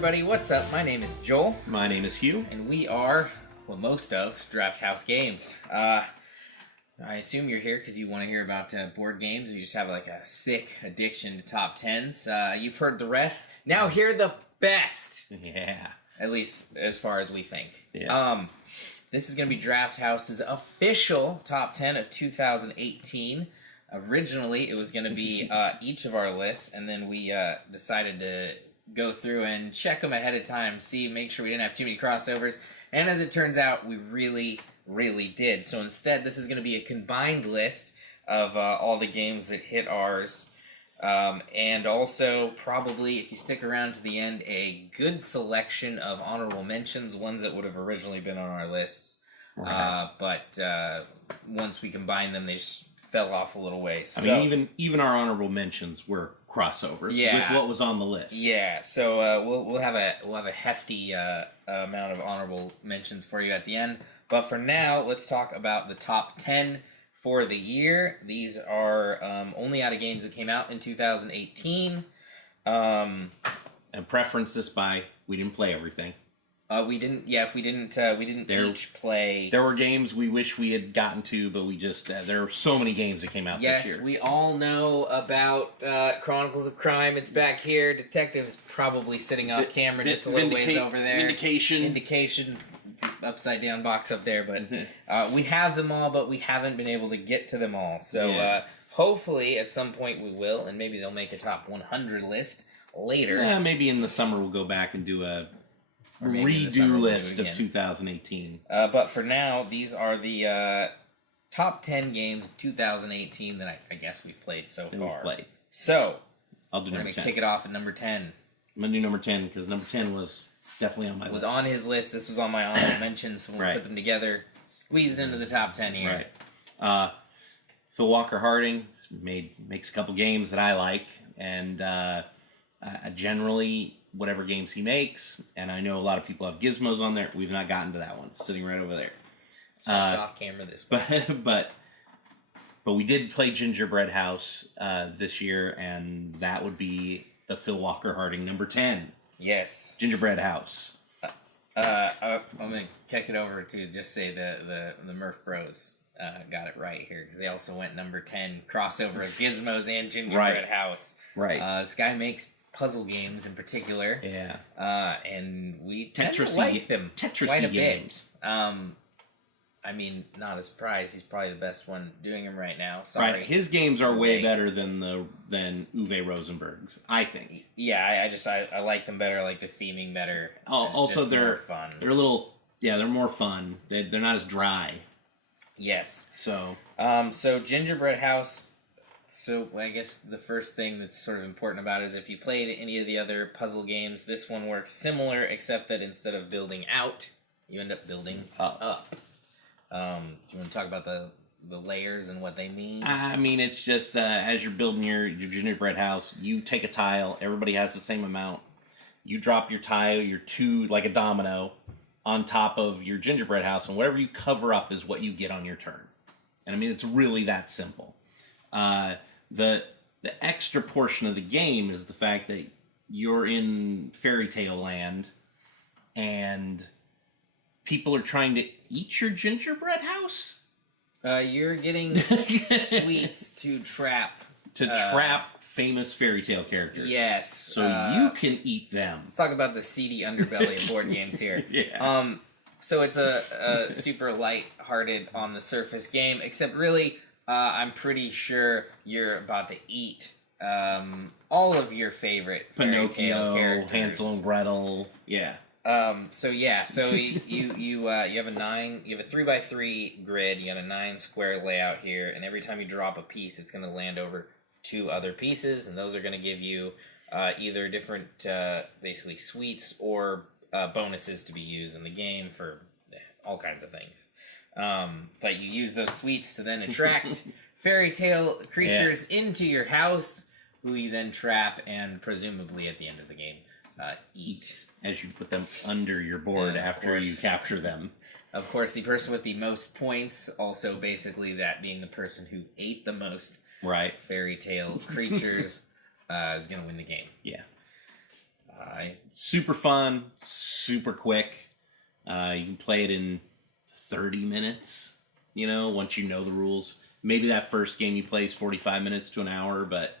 everybody, what's up? My name is Joel. My name is Hugh. And we are, well, most of Drafthouse Games. I assume you're here because you want to hear about board games. You just have like a sick addiction to top tens. You've heard the rest. Now hear the best. Yeah. At least as far as we think. Yeah. This is going to be Drafthouse's official top 10 of 2018. Originally, it was going to be each of our lists, and then we decided to go through and check them ahead of time, make sure we didn't have too many crossovers, and as it turns out, we really did. So instead, this is going to be a combined list of all the games that hit ours, and also probably, if you stick around to the end, a good selection of honorable mentions, ones that would have originally been on our lists, but once we combined them, they just fell off a little ways. I mean, even our honorable mentions were crossovers with what was on the list. Yeah, so we'll have a hefty amount of honorable mentions for you at the end. But for now, let's talk about the top 10 for the year. These are only out of games that came out in 2018. And preference this by we didn't play everything. We didn't each play. There were games we wish we had gotten to, but we just there are so many games that came out this year. Yes, we all know about Chronicles of Crime. It's back here. Detective is probably sitting off camera just a little ways over there. Vindication, upside down box up there. But we have them all, but we haven't been able to get to them all. So hopefully at some point we will, and maybe they'll make a top 100 list later. Yeah, maybe in the summer we'll go back and do a redo list of 2018. But for now, these are the top 10 games of 2018 that I guess we've played so far. So, I'll do we're number 10. We're going to kick it off at number 10. I'm going to do number 10 because number 10 was definitely on my list. It was on his list. This was on my honorable mentions. So when we put them together, squeezed into the top 10 here. Right. Phil Walker Harding makes a couple games that I like. And generally, whatever games he makes, and I know a lot of people have gizmos on there. We've not gotten to that one. It's sitting right over there. Just off camera this one. But we did play Gingerbread House this year, and that would be the Phil Walker Harding number 10. Yes. Gingerbread House. I'm going to kick it over to just say the Murph Bros got it right here, because they also went number 10, crossover of Gizmos and Gingerbread House. Right. This guy makes puzzle games in particular. Yeah. And we tend to like them quite a bit. I mean, not a surprise. He's probably the best one doing them right now. Sorry. Right. His games are way better than Uwe Rosenberg's, I think. Yeah, I like them better. I like the theming better. Also, they're more fun. They're a little, they're more fun. They're not as dry. Yes. So Gingerbread House. So I guess the first thing that's sort of important about it is if you played any of the other puzzle games, this one works similar, except that instead of building out, you end up building up. Do you want to talk about the layers and what they mean? I mean, it's just as you're building your gingerbread house, you take a tile. Everybody has the same amount. You drop your tile, your two, like a domino, on top of your gingerbread house, and whatever you cover up is what you get on your turn. And I mean, it's really that simple. The extra portion of the game is the fact that you're in fairy tale land and people are trying to eat your gingerbread house. You're getting sweets to trap famous fairy tale characters. Yes. So you can eat them. Let's talk about the seedy underbelly of board games here. Yeah. So it's a super light-hearted on the surface game, except really I'm pretty sure you're about to eat all of your favorite fairy tale characters. Hansel and Gretel. Yeah. So you have a 3x3 grid. You got a 9 square layout here, and every time you drop a piece, it's going to land over 2 other pieces, and those are going to give you either different basically sweets or bonuses to be used in the game for all kinds of things. But you use those sweets to then attract fairy tale creatures into your house, who you then trap and presumably at the end of the game eat. As you put them under your board after you capture them. Of course, the person with the most points, also basically that being the person who ate the most fairy tale creatures, is going to win the game. Yeah. Super fun, super quick. You can play it in 30 minutes, once you know the rules. Maybe that first game you play is 45 minutes to an hour, but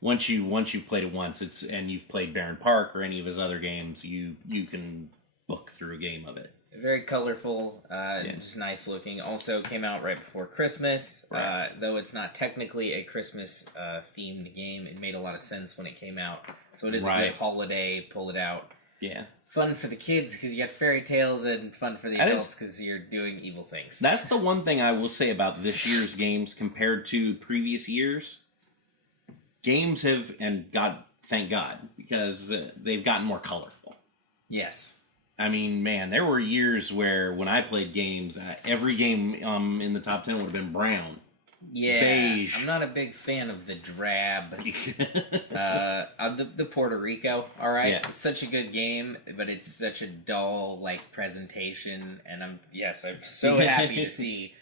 once you've played it once, and you've played Barron Park or any of his other games, you can book through a game of it. Very colorful, just nice looking. Also came out right before Christmas. Right. Though it's not technically a Christmas themed game, it made a lot of sense when it came out. So it is a good holiday, pull it out. Yeah. Fun for the kids because you got fairy tales, and fun for the adults because you're doing evil things. That's the one thing I will say about this year's games compared to previous years. Games have, thank God, because they've gotten more colorful. Yes. I mean, man, there were years where when I played games, every game in the top 10 would have been brown. Yeah, beige. I'm not a big fan of the drab. The Puerto Rico, all right? Yeah. It's such a good game, but it's such a dull, presentation, and I'm so happy to see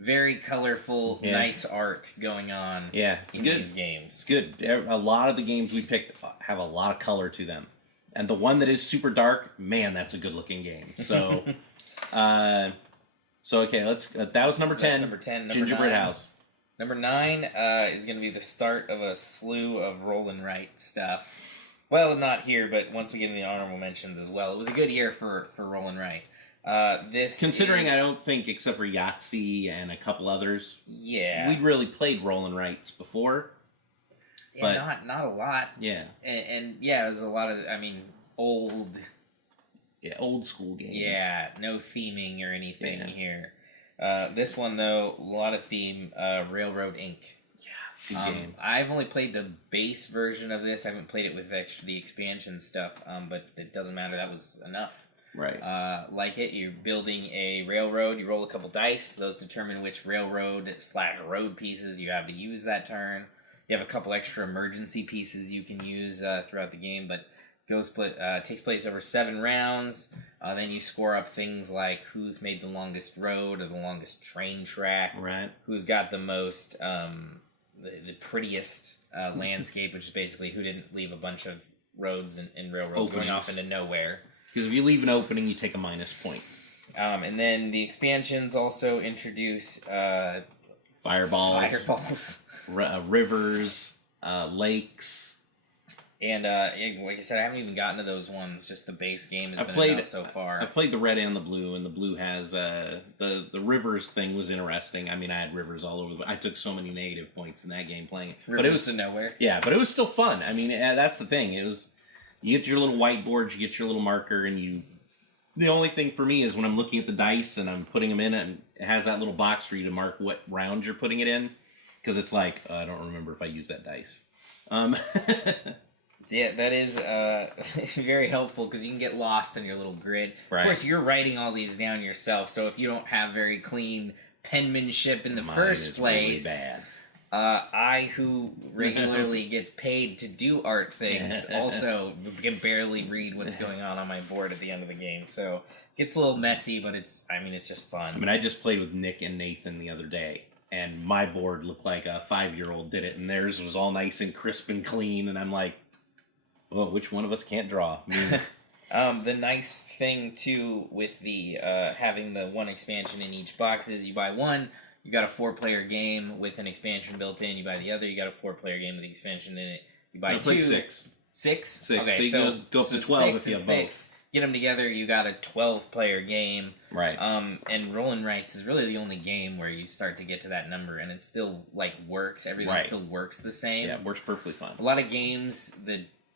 very colorful, nice art going on it's in good. These games. It's good. A lot of the games we picked have a lot of color to them. And the one that is super dark, man, that's a good-looking game. So, okay, let's. That was number 10. That's number 10. Number Gingerbread 9. House. Number 9 is going to be the start of a slew of roll and write stuff. Well, not here, but once we get into the honorable mentions as well. It was a good year for roll and write. Considering I don't think, except for Yahtzee and a couple others, we'd really played roll and writes before. Yeah, not a lot. Yeah. And it was a lot of, old... Yeah, old school games. Yeah, no theming or anything here. This one, though, a lot of theme, Railroad Inc. Yeah, good game. I've only played the base version of this. I haven't played it with the expansion stuff, but it doesn't matter. That was enough. Right. You're building a railroad. You roll a couple dice. Those determine which railroad/road pieces you have to use that turn. You have a couple extra emergency pieces you can use throughout the game, but takes place over 7 rounds. Then you score up things like who's made the longest road or the longest train track. Right. Who's got the most, the prettiest landscape, which is basically who didn't leave a bunch of roads and railroads going off into nowhere. Because if you leave an opening, you take a minus point. And then the expansions also introduce fireballs, rivers, lakes. And like I said, I haven't even gotten to those ones. Just the base game has been enough so far. I've played the red and the blue, and the blue has the rivers thing was interesting. I had rivers all over. I took so many negative points in that game playing it, but it was to nowhere. Yeah, but it was still fun. That's the thing. It was you get your little whiteboard, you get your little marker, and you. The only thing for me is when I'm looking at the dice and I'm putting them in, and it has that little box for you to mark what round you're putting it in, because it's like I don't remember if I used that dice. Yeah, that is very helpful because you can get lost in your little grid. Right. Of course, you're writing all these down yourself, so if you don't have very clean penmanship in the first place, really bad. I, who regularly gets paid to do art things, also can barely read what's going on my board at the end of the game. So it gets a little messy, but it's just fun. I just played with Nick and Nathan the other day, and my board looked like a 5-year-old did it, and theirs was all nice and crisp and clean, and I'm like, well, which one of us can't draw? The nice thing, too, with the having the one expansion in each box is you buy one, you got a 4-player game with an expansion built in. You buy the other, you got a 4-player game with the expansion in it. You buy 2. 6. 6? Okay, so you go up to 12 if you have 6. Both. Get them together, you got a 12-player game. Right. And Rollin' Rights is really the only game where you start to get to that number, and it still, works. Everything still works the same. Yeah, it works perfectly fine. A lot of games,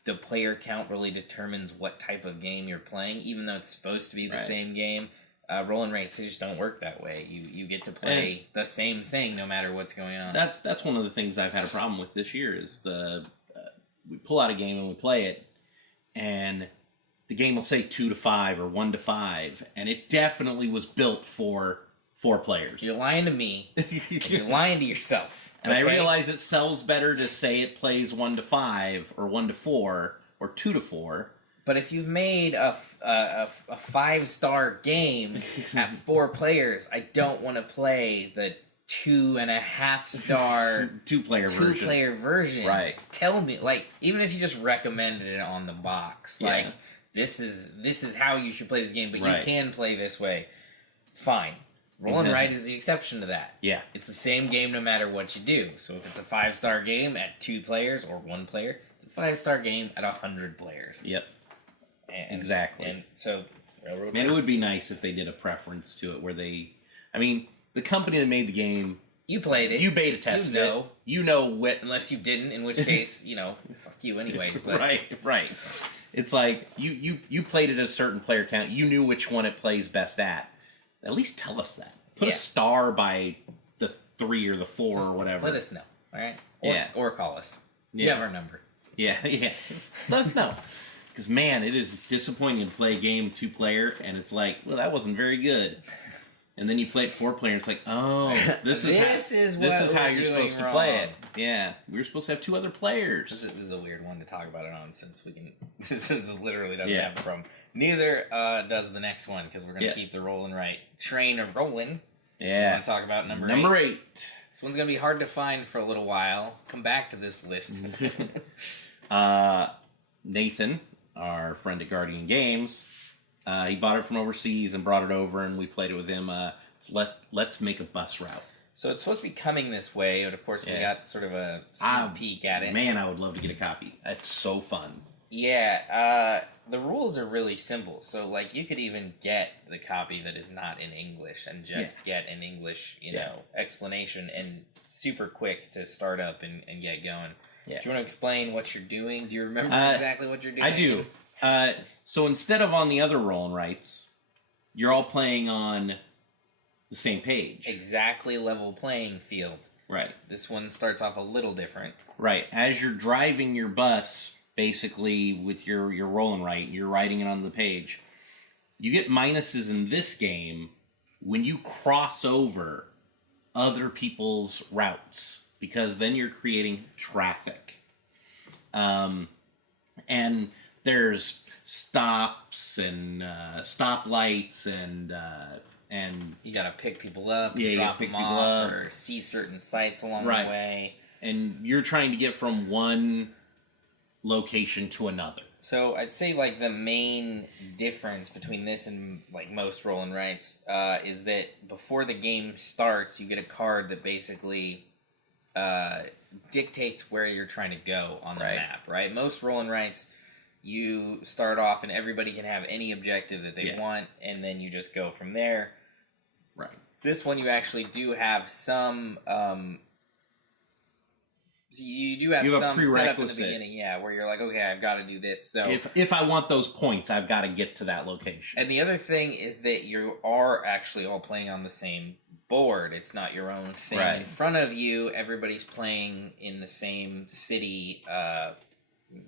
the player count really determines what type of game you're playing, even though it's supposed to be the same game. Roll-and rates, they just don't work that way. You get to play the same thing no matter what's going on. That's one of the things I've had a problem with this year is we pull out a game and we play it, and the game will say 2 to 5 or 1 to 5, and it definitely was built for 4 players. You're lying to me. And you're lying to yourself. And I realize it sells better to say it plays 1 to 5 or 1 to 4 or 2 to 4. But if you've made a 5-star game at 4 players, I don't want to play the 2.5-star two-player version. Right. Tell me, like, even if you just recommended it on the box, like, Yeah. this is how you should play this game, but Right. you can play this way. Fine. Roll and Write is the exception to that. Yeah. It's the same game no matter what you do. So if it's a 5-star game at 2 players or 1 player, it's a 5-star game at 100 players. Yep. And, Exactly. And so, Railroad Man, it would be nice if they did a preference to it where I mean, the company that made the game, you played it. you beta tested it. You know what. Unless you didn't, in which case, fuck you anyways. But Right. It's like, you played it at a certain player count. You knew which one it plays best at. At least tell us that. Put a star by the 3 or the 4 or whatever. Let us know, all right? Or call us. Yeah. You have our number. Yeah. Let us know. Because, man, it is disappointing to play a game 2-player, and it's like, well, that wasn't very good. And then you play it 4-player, and it's like, oh, this is how you're supposed to play it. Yeah, we were supposed to have 2 other players. This is a weird one to talk about it on, since this literally doesn't have a problem. Neither does the next one, because we're going to keep the Roll and Write train rolling. Yeah. We want to talk about number 8. This one's going to be hard to find for a little while. Come back to this list. Nathan, our friend at Guardian Games, he bought it from overseas and brought it over, and we played it with him. Let's make a bus route. So it's supposed to be coming this way, but of course we got sort of a sneak peek at it. Man, I would love to get a copy. That's so fun. Yeah, the rules are really simple. So, like, you could even get the copy that is not in English and just get an English, explanation, and super quick to start up and get going. Yeah. Do you want to explain what you're doing? Do you remember exactly what you're doing? I do. So instead of on the other Roll and Writes, you're all playing on the same page. Exactly level playing field. Right. This one starts off a little different. Right. As you're driving your bus, basically with your Roll and Write, you're writing it on the page. You get minuses in this game when you cross over other people's routes, because then you're creating traffic. And there's stops and stoplights and you gotta pick people up, drop them off, or see certain sites along the way. And you're trying to get from one location to another. So I'd say, like, the main difference between this and, like, most Roll and Writes is that before the game starts, you get a card that basically dictates where you're trying to go on the map, right? Most Roll and Writes, you start off and everybody can have any objective that they want, and then you just go from there. Right. This one, you actually do have some... So you do have some setup in the beginning, where you're like, okay, I've got to do this. So if I want those points, I've got to get to that location. And the other thing is that you are actually all playing on the same board. It's not your own thing. Right. In front of you, everybody's playing in the same city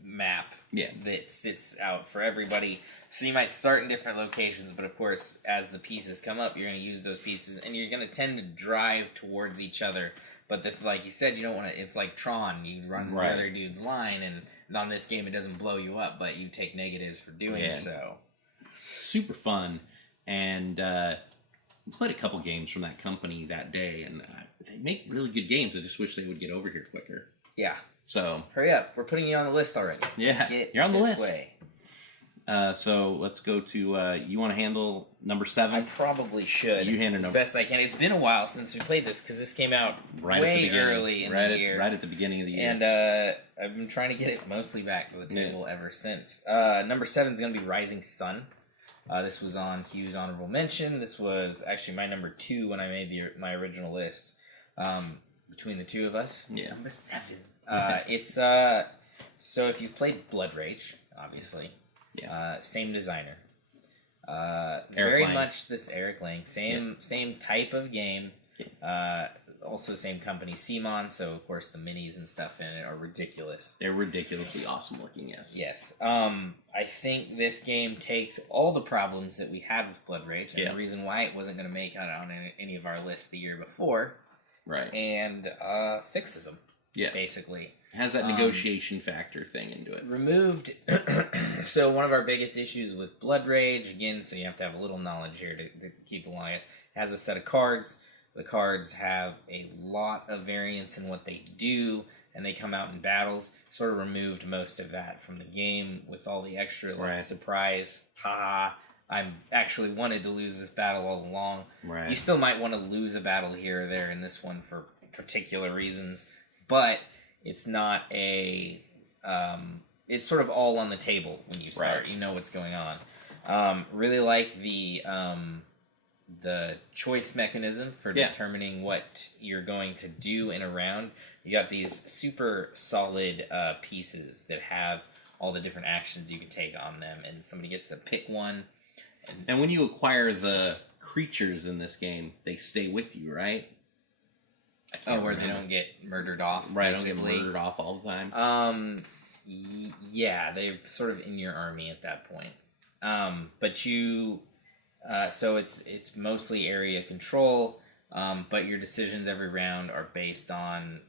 map that sits out for everybody. So you might start in different locations, but of course, as the pieces come up, you're going to use those pieces, and you're going to tend to drive towards each other. But like you said, you don't want to... It's like Tron. You run the other dude's line, and on this game, it doesn't blow you up, but you take negatives for doing so. Super fun. And we played a couple games from that company that day, and they make really good games. I just wish they would get over here quicker. Yeah. So... Hurry up. We're putting you on the list already. Yeah. You're on the list. Way. So let's go to... you want to handle number 7? I probably should. You handle as best I can. It's been a while since we played this, because this came out way early in the year. Right at the beginning of the year. And I've been trying to get it mostly back to the table ever since. Number 7 is going to be Rising Sun. This was on Hugh's honorable mention. This was actually my number 2 when I made my original list. Between the two of us. Yeah. Number 7. It's... So if you've played Blood Rage, obviously... Yeah. Same designer. Very much this Eric Lang. Same type of game. Also same company, Simon. So of course the minis and stuff in it are ridiculous. They're ridiculously awesome looking. Yes. Yes. I think this game takes all the problems that we had with Blood Rage, and the reason why it wasn't going to make it on any of our lists the year before, right? And fixes them. Yeah. Basically. Has that negotiation factor thing into it. Removed. So one of our biggest issues with Blood Rage, again, so you have to have a little knowledge here to keep along, it has a set of cards. The cards have a lot of variance in what they do, and they come out in battles. Sort of removed most of that from the game with all the extra surprise. Haha. I actually wanted to lose this battle all along. Right. You still might want to lose a battle here or there in this one for particular reasons, but it's not a... it's sort of all on the table when you start. Right. You know what's going on. Really like the choice mechanism for determining what you're going to do in a round. You got these super solid pieces that have all the different actions you can take on them, and somebody gets to pick one. And when you acquire the creatures in this game, they stay with you, right? Where they don't get murdered off. Right, basically. Don't get murdered off all the time. Yeah, they're sort of in your army at that point. But you, so it's mostly area control. But your decisions every round are based on,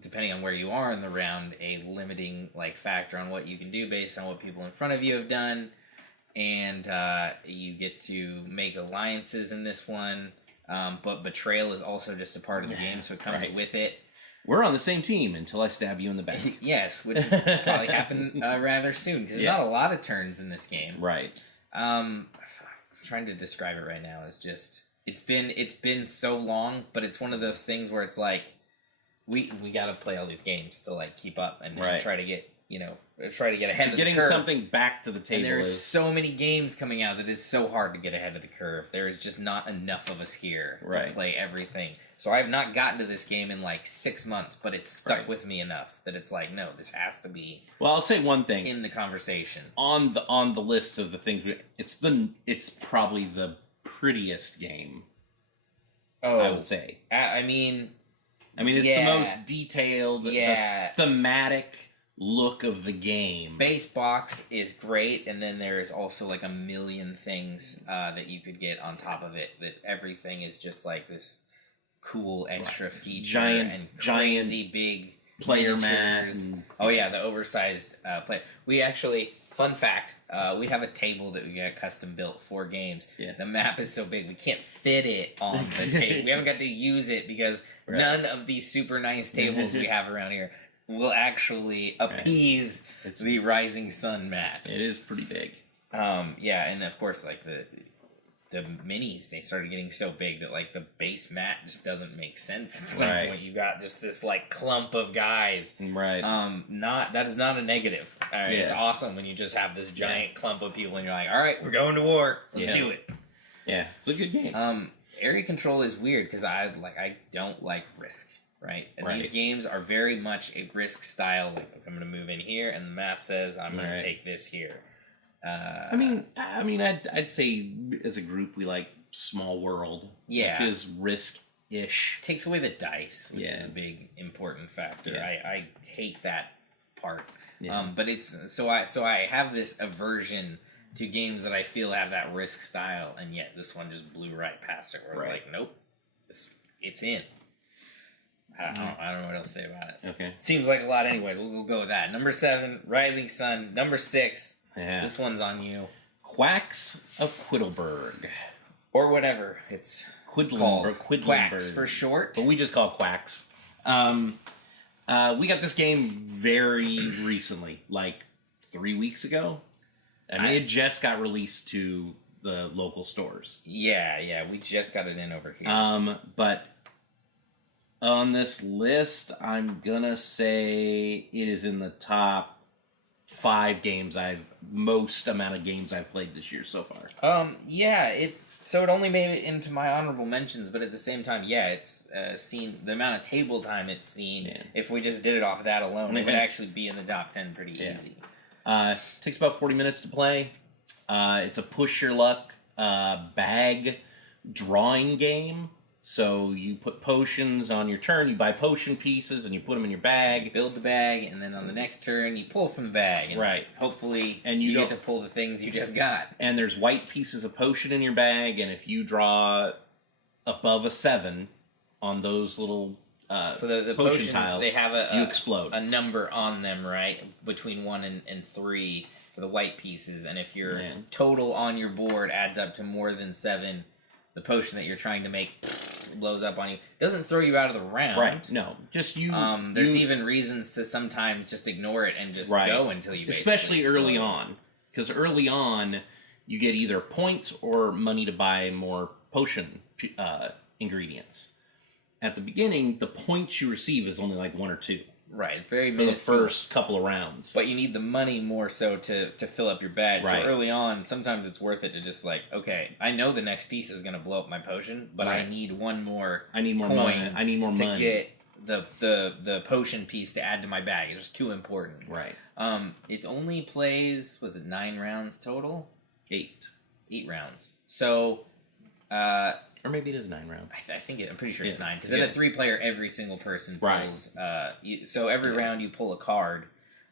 depending on where you are in the round, a limiting factor on what you can do based on what people in front of you have done. And you get to make alliances in this one. But betrayal is also just a part of the game, so it comes with it. We're on the same team until I stab you in the back. Yes, which will probably happen rather soon, because there's not a lot of turns in this game. Right. I'm trying to describe it right now as just... It's been so long, but it's one of those things where it's like, we got to play all these games to keep up and try to get... try to get ahead of the curve. Getting something back to the table. And there's so many games coming out that it's so hard to get ahead of the curve. There is just not enough of us here to play everything. So I have not gotten to this game in 6 months, but it's stuck with me enough that it's no, this has to be. Well, I'll say one thing in the conversation on the list of the things. It's probably the prettiest game. Oh, I would say. I mean, it's the most detailed, the thematic look of the game. Base box is great, and then there is also a million things that you could get on top of it. That everything is just this cool extra feature and crazy big player mat. Oh yeah, the oversized play. We actually, fun fact, we have a table that we got custom built for games. Yeah. The map is so big we can't fit it on the table. We haven't got to use it because none of these super nice tables we have around here will actually appease the Rising Sun mat. It is pretty big. Yeah, and of course, the minis, they started getting so big that the base mat just doesn't make sense at some point. You got just this clump of guys. Right. That is not a negative. It's awesome when you just have this giant clump of people and you're all right, we're going to war. Let's do it. Yeah, it's a good game. Area control is weird because I don't like risk. Right, and these games are very much a risk style. I'm going to move in here, and the math says I'm going to take this here. I'd say as a group we like Small World, which is risk-ish. Takes away the dice, which is a big important factor. Yeah. I hate that part. Yeah. But it's so I have this aversion to games that I feel have that risk style, and yet this one just blew right past it. Where I was nope, it's in. I don't know what else to say about it. Okay. Seems like a lot anyways. We'll go with that. Number 7, Rising Sun. Number 6, this one's on you. Quacks of Quiddleburg. Or whatever it's called. Quacks for short. But we just call it Quacks. We got this game very recently, 3 weeks ago. It just got released to the local stores. Yeah, we just got it in over here. But... on this list, I'm gonna say it is in the top 5 games most amount of games I've played this year so far. So it only made it into my honorable mentions, but at the same time, it's seen the amount of table time it's seen. Yeah. If we just did it off of that alone, it would actually be in the top 10 pretty easy. Takes about 40 minutes to play. It's a push your luck bag drawing game. So you put potions on your turn, you buy potion pieces, and you put them in your bag. You build the bag, and then on the next turn, you pull from the bag. And hopefully, you get to pull the things you just got. And there's white pieces of potion in your bag, and if you draw above a 7 on those little so the potion potions, tiles, they have you explode. A number on them, right? Between 1 and 3 for the white pieces. And if your total on your board adds up to more than 7... the potion that you're trying to make blows up on you. It doesn't throw you out of the round. Right. No. Just you. There's even reasons to sometimes just ignore it and just go until you especially early on. Because early on, you get either points or money to buy more potion ingredients. At the beginning, the points you receive is only like 1 or 2. Right, very for minuscule. The first couple of rounds. But you need the money more so to fill up your bag. Right. So early on, sometimes it's worth it to just like, okay, I know the next piece is going to blow up my potion, but I need one more. I need more coin money. I need more money to get the potion piece to add to my bag. It's just too important. Right. It only plays, was it 9 rounds total? 8. 8 rounds. So. Or maybe it is 9 rounds. I'm pretty sure it's 9. Because in a 3-player, every single person pulls. So every round you pull a card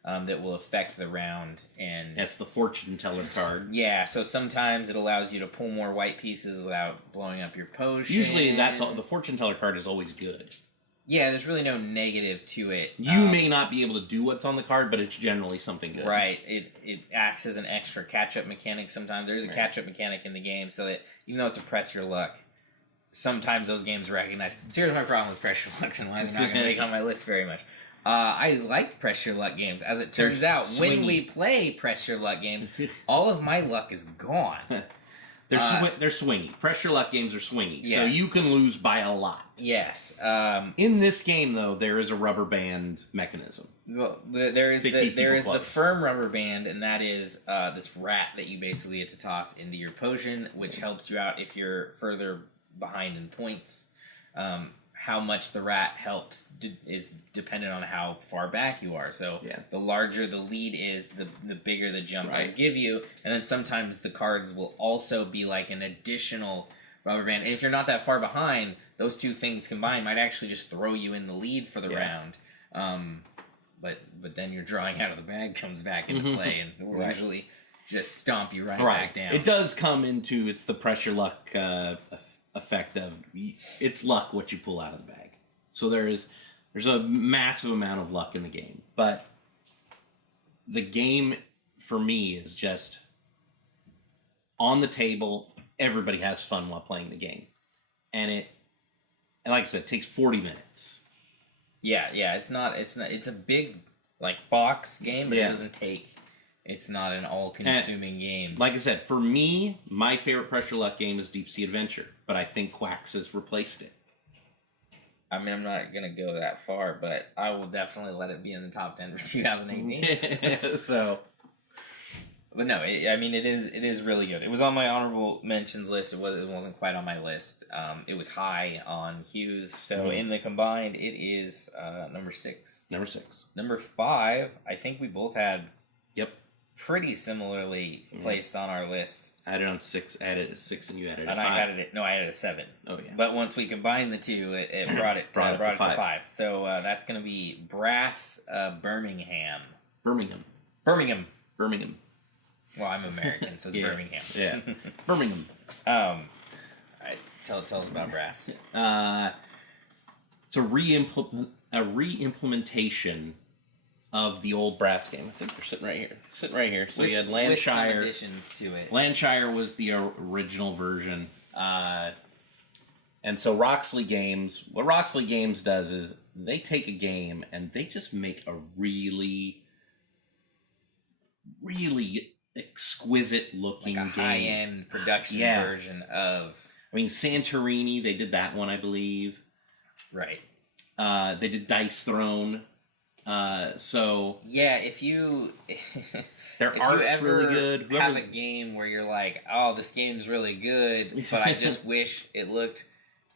that will affect the round. And that's the fortune teller card. Yeah, so sometimes it allows you to pull more white pieces without blowing up your potion. Usually the fortune teller card is always good. Yeah, there's really no negative to it. You may not be able to do what's on the card, but it's generally something good. Right. It acts as an extra catch-up mechanic sometimes. There is a catch-up mechanic in the game, so that even though it's a press your luck, sometimes those games recognize. So here's my problem with press your lucks and why they're not going to make it on my list very much. I like press your luck games. As it turns out, when we play press your luck games, all of my luck is gone. They're swingy. Press your luck games are swingy, yes. So you can lose by a lot. Yes. In this game, though, there is a rubber band mechanism. Well, there is the firm rubber band, and that is this rat that you basically get to toss into your potion, which helps you out if you're further behind in points. How much the rat helps is dependent on how far back you are. So the larger the lead is, the bigger the jump will give you. And then sometimes the cards will also be like an additional rubber band. And if you're not that far behind, those two things combined might actually just throw you in the lead for the round. But then your drawing out of the bag comes back into play and will usually just stomp you back down. It does come into, it's the pressure luck effect of, it's luck what you pull out of the bag. So there's a massive amount of luck in the game. But the game, for me, is just on the table. Everybody has fun while playing the game. And like I said, it takes 40 minutes. Yeah, it's a big, like, box game, but it doesn't take... It's not an all-consuming game. Like I said, for me, my favorite pressure luck game is Deep Sea Adventure, but I think Quacks has replaced it. I mean, I'm not going to go that far, but I will definitely let it be in the top 10 for 2018. But no, it is really good. It was on my honorable mentions list. It wasn't quite on my list. It was high on Hughes. So in the combined, it is number 6. Number 5, I think we both had... pretty similarly placed on our list. I had it on 6. I added a 6, and you added a 5. I added a 7. Oh yeah. But once we combined the two, it brought it to 5. So that's going to be Brass Birmingham. Birmingham. Well, I'm American, so it's Birmingham. Yeah. Birmingham. Tell us about Brass. It's a re-implementation of the old Brass game. I think they're sitting right here. So you had Landshire. With some additions to it. Landshire was the original version. And so Roxley Games, what Roxley Games does is they take a game and they just make a really, really exquisite looking game. High-end production version of... I mean, Santorini, they did that one, I believe. Right. They did Dice Throne. So yeah, if you art's really good. Have a game where you're like, oh, this game's really good, but I just wish it looked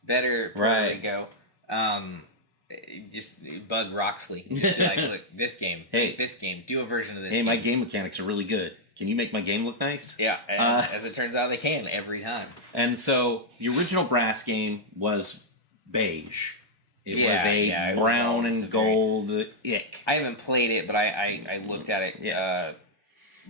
better. There you go. Just bug Roxley. Just be like, look, this game. Do a version of this. Hey, my game mechanics are really good. Can you make my game look nice? Yeah, and as it turns out, they can every time. And so the original Brass game was beige. It was a brown and gold ick. I haven't played it, but I looked at it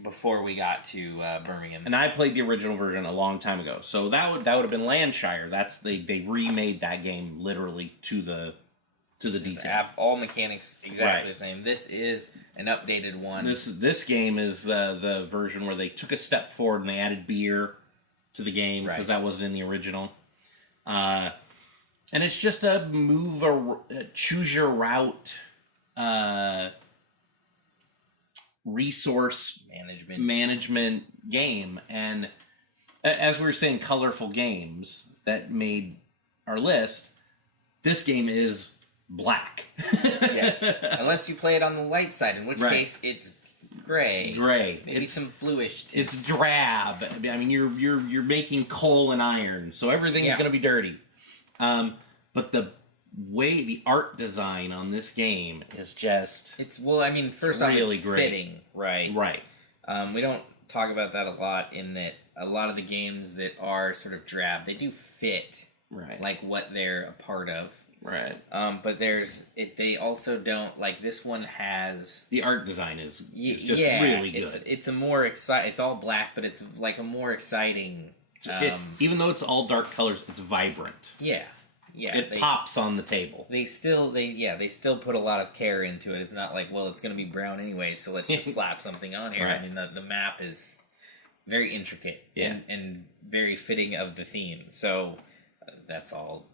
before we got to Birmingham. And I played the original version a long time ago. So that would have been Landshire. They remade that game literally to the detail. All mechanics exactly the same. This is an updated one. This game is the version where they took a step forward and they added beer to the game because that wasn't in the original. And it's just a choose your route, resource management game. And as we were saying, colorful games that made our list, this game is black. Yes, unless you play it on the light side, in which case it's gray. Maybe some bluish tints. It's drab. I mean, you're making coal and iron, so everything's going to be dirty. But the way the art design on this game is just first off, it's fitting, right? Right. We don't talk about that a lot, in that a lot of the games that are sort of drab, they do fit, like what they're a part of. Right. But they also don't, like, this one has... The art design is just really good. It's a more exciting... It's all black, but it's like a more exciting... even though it's all dark colors, it's vibrant. Yeah. It pops on the table. They still put a lot of care into it. It's not like, well, it's going to be brown anyway, so let's just slap something on here. Right. I mean, the map is very intricate and very fitting of the theme. So... That's all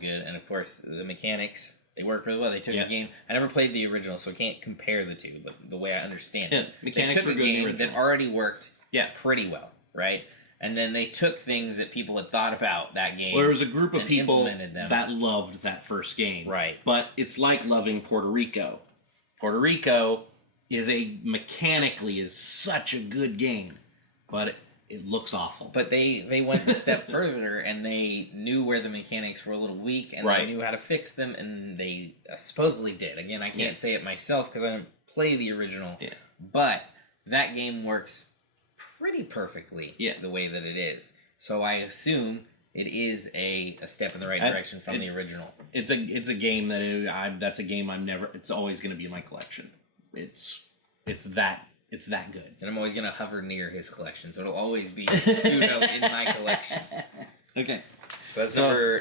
good. And of course, the mechanics, they work really well. They took a game. I never played the original, so I can't compare the two, but the way I understand it. Mechanics they took were a good game that already worked pretty well, right? And then they took things that people had thought about that game. Well, there was a group of people that loved that first game. Right. But it's like loving Puerto Rico. Puerto Rico mechanically is such a good game, but it looks awful. But they went a step further, and they knew where the mechanics were a little weak, and they knew how to fix them, and they supposedly did. Again, I can't say it myself because I didn't play the original. Yeah. But that game works pretty perfectly the way that it is. So I assume it is a step in the right direction from the original. It's a game that's a game it's always going to be in my collection. It's that good. And I'm always going to hover near his collection, so it'll always be pseudo in my collection. Okay. So that's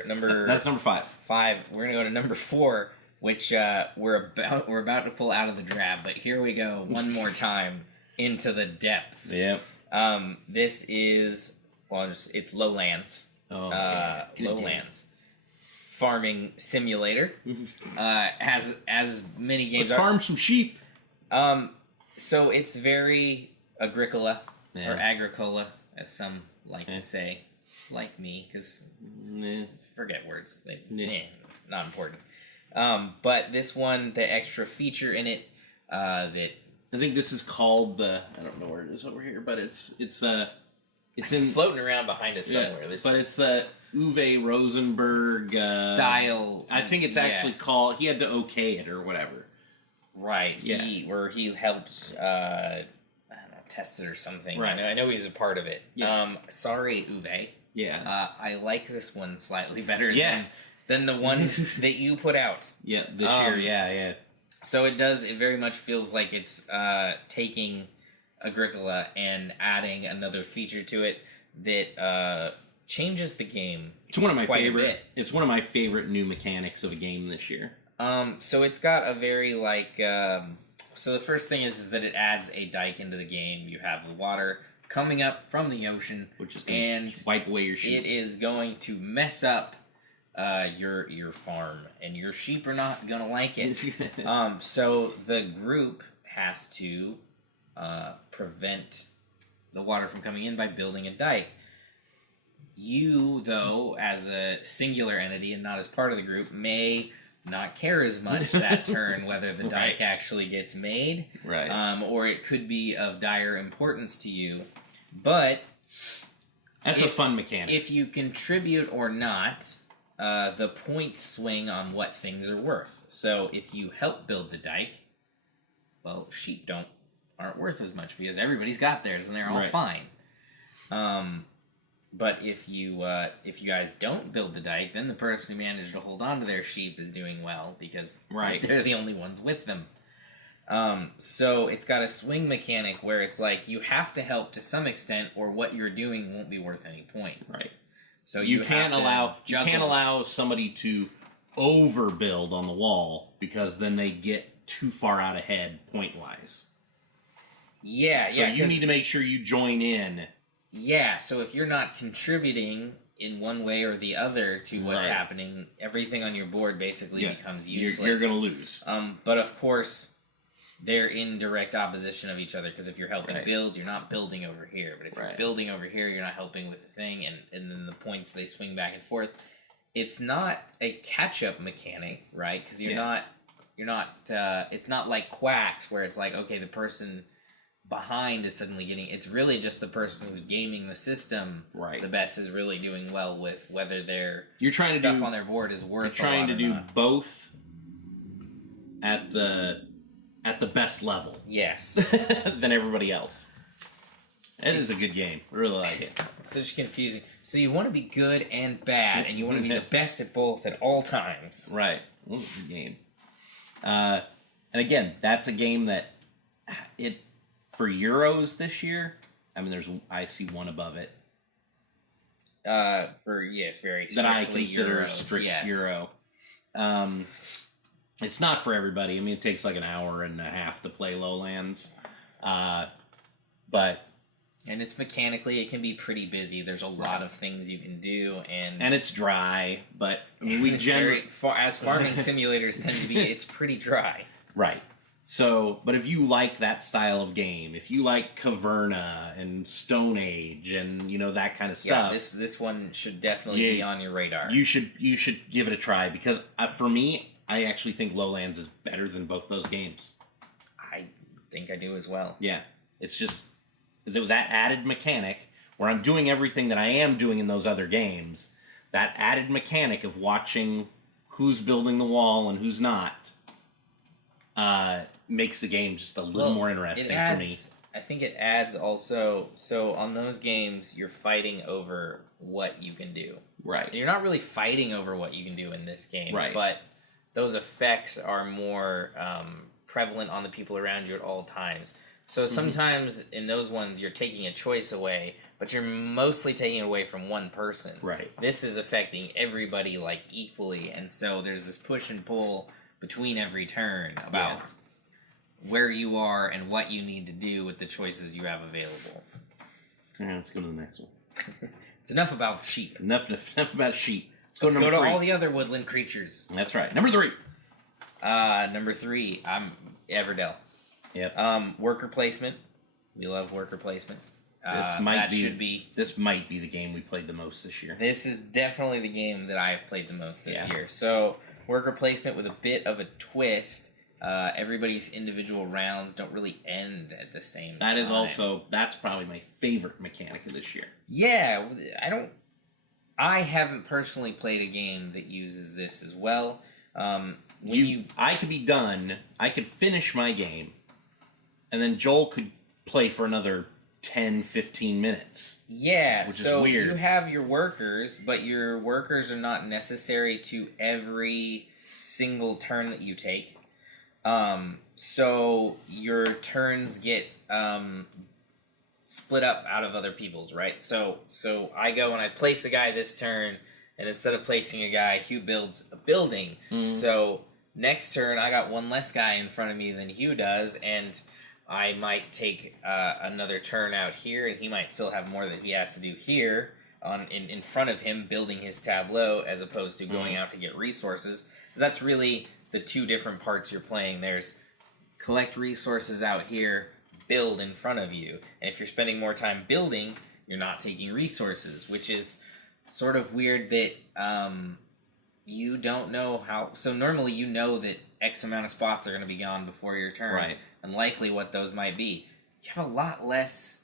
number That's number 5. 5. We're going to go to number 4, which we're about to pull out of the drab, but here we go one more time into the depths. Yep. This is it's Lowlands. Lowlands. Farming simulator. Has as many games. Let's farm some sheep. So it's very agricola, or agricola, as some like to say, like me, because forget words. Not important. But this one, the extra feature in it, that I think this is called I don't know where it is over here, but it's floating around behind us somewhere. But it's Uwe Rosenberg style. I think it's actually called. He had to okay it or whatever. Right. Where he helped, I don't know, test it or something. Right. I know he's a part of it. Yeah. Sorry, Uwe. Yeah. I like this one slightly better than the ones that you put out. Yeah, this year. Yeah. So it very much feels like it's taking Agricola and adding another feature to it that changes the game. It's one of my favorite. It's one of my favorite new mechanics of a game this year. So it's got a very so the first thing is that it adds a dike into the game. You have the water coming up from the ocean, which is going to wipe away your sheep. It is going to mess up your farm, and your sheep are not going to like it. So the group has to prevent the water from coming in by building a dike. You, though, as a singular entity and not as part of the group, may not care as much that turn whether the dike actually gets made, or it could be of dire importance to you. But that's a fun mechanic. If you contribute or not, the points swing on what things are worth. So if you help build the dike, well, sheep aren't worth as much because everybody's got theirs and they're all fine. But if you guys don't build the dike, then the person who managed to hold on to their sheep is doing well because they're the only ones with them. So it's got a swing mechanic where it's like you have to help to some extent, or what you're doing won't be worth any points. Right. So you can't allow somebody to overbuild on the wall because then they get too far out ahead point wise. So you need to make sure you join in. Yeah, so if you're not contributing, in one way or the other to what's Right. happening, everything on your board basically becomes useless. You're going to lose. But of course, they're in direct opposition of each other, because if you're helping Right. build, you're not building over here. But if you're Right. building over here, you're not helping with the thing, and then the points, they swing back and forth. It's not a catch-up mechanic, right? Because you're not, it's not like Quacks, where it's like, okay, the person behind is suddenly getting, it's really just the person who's gaming the system Right. the best is really doing well with whether their You're trying stuff to do, on their board is worth you're trying a lot to or do not. both at the best level. Yes. Than everybody else. It is a good game. I really like it. It's such confusing. So you want to be good and bad, and you want to be the best at both at all times. Right. Well, it's a good game. And again, that's a game that for Euros this year. I mean, I see one above it It's very that I strictly consider Euros, strict yes. Euro. It's not for everybody. I mean, it takes like an hour and a half to play Lowlands, but And it's mechanically, it can be pretty busy. There's a lot of things you can do, and it's dry. But I mean, we it's generally as farming simulators tend to be, it's pretty dry. right. So, but if you like that style of game, if you like Caverna and Stone Age and that kind of stuff, This one should definitely be on your radar. you should give it a try, because for me, I actually think Lowlands is better than both those games. I think I do as well. Yeah, it's just that added mechanic where I'm doing everything that I am doing in those other games. That added mechanic of watching who's building the wall and who's not makes the game just a little more interesting for me. I think it adds also, so on those games, you're fighting over what you can do. Right. And you're not really fighting over what you can do in this game, Right. but those effects are more prevalent on the people around you at all times. So sometimes in those ones, you're taking a choice away, but you're mostly taking it away from one person. Right. This is affecting everybody like equally, and so there's this push and pull between every turn about where you are and what you need to do with the choices you have available. Yeah, let's go to the next one. It's enough about sheep. Enough about sheep. Let's go Let's to go number to 3. all the other woodland creatures. That's right. Number 3. Number 3, I'm Everdell. Yep. Worker placement. We love worker placement. This might be the game we played the most this year. This is definitely the game that I have played the most this Yeah. year. So, worker placement with a bit of a twist. Everybody's individual rounds don't really end at the same time. That's probably my favorite mechanic of this year. Yeah, I haven't personally played a game that uses this as well. I could be done. I could finish my game, and then Joel could play for another 10, 15 minutes. Yeah, which so is weird. You have your workers, but your workers are not necessary to every single turn that you take. So your turns get split up out of other people's, right? So I go and I place a guy this turn, and instead of placing a guy, Hugh builds a building. So next turn, I got one less guy in front of me than Hugh does, and I might take another turn out here, and he might still have more that he has to do here in front of him, building his tableau, as opposed to going out to get resources. That's really the two different parts you're playing. There's collect resources out here, build in front of you. And if you're spending more time building, you're not taking resources, which is sort of weird that you don't know how... So normally you know that X amount of spots are going to be gone before your turn. Right. And likely what those might be. You have a lot less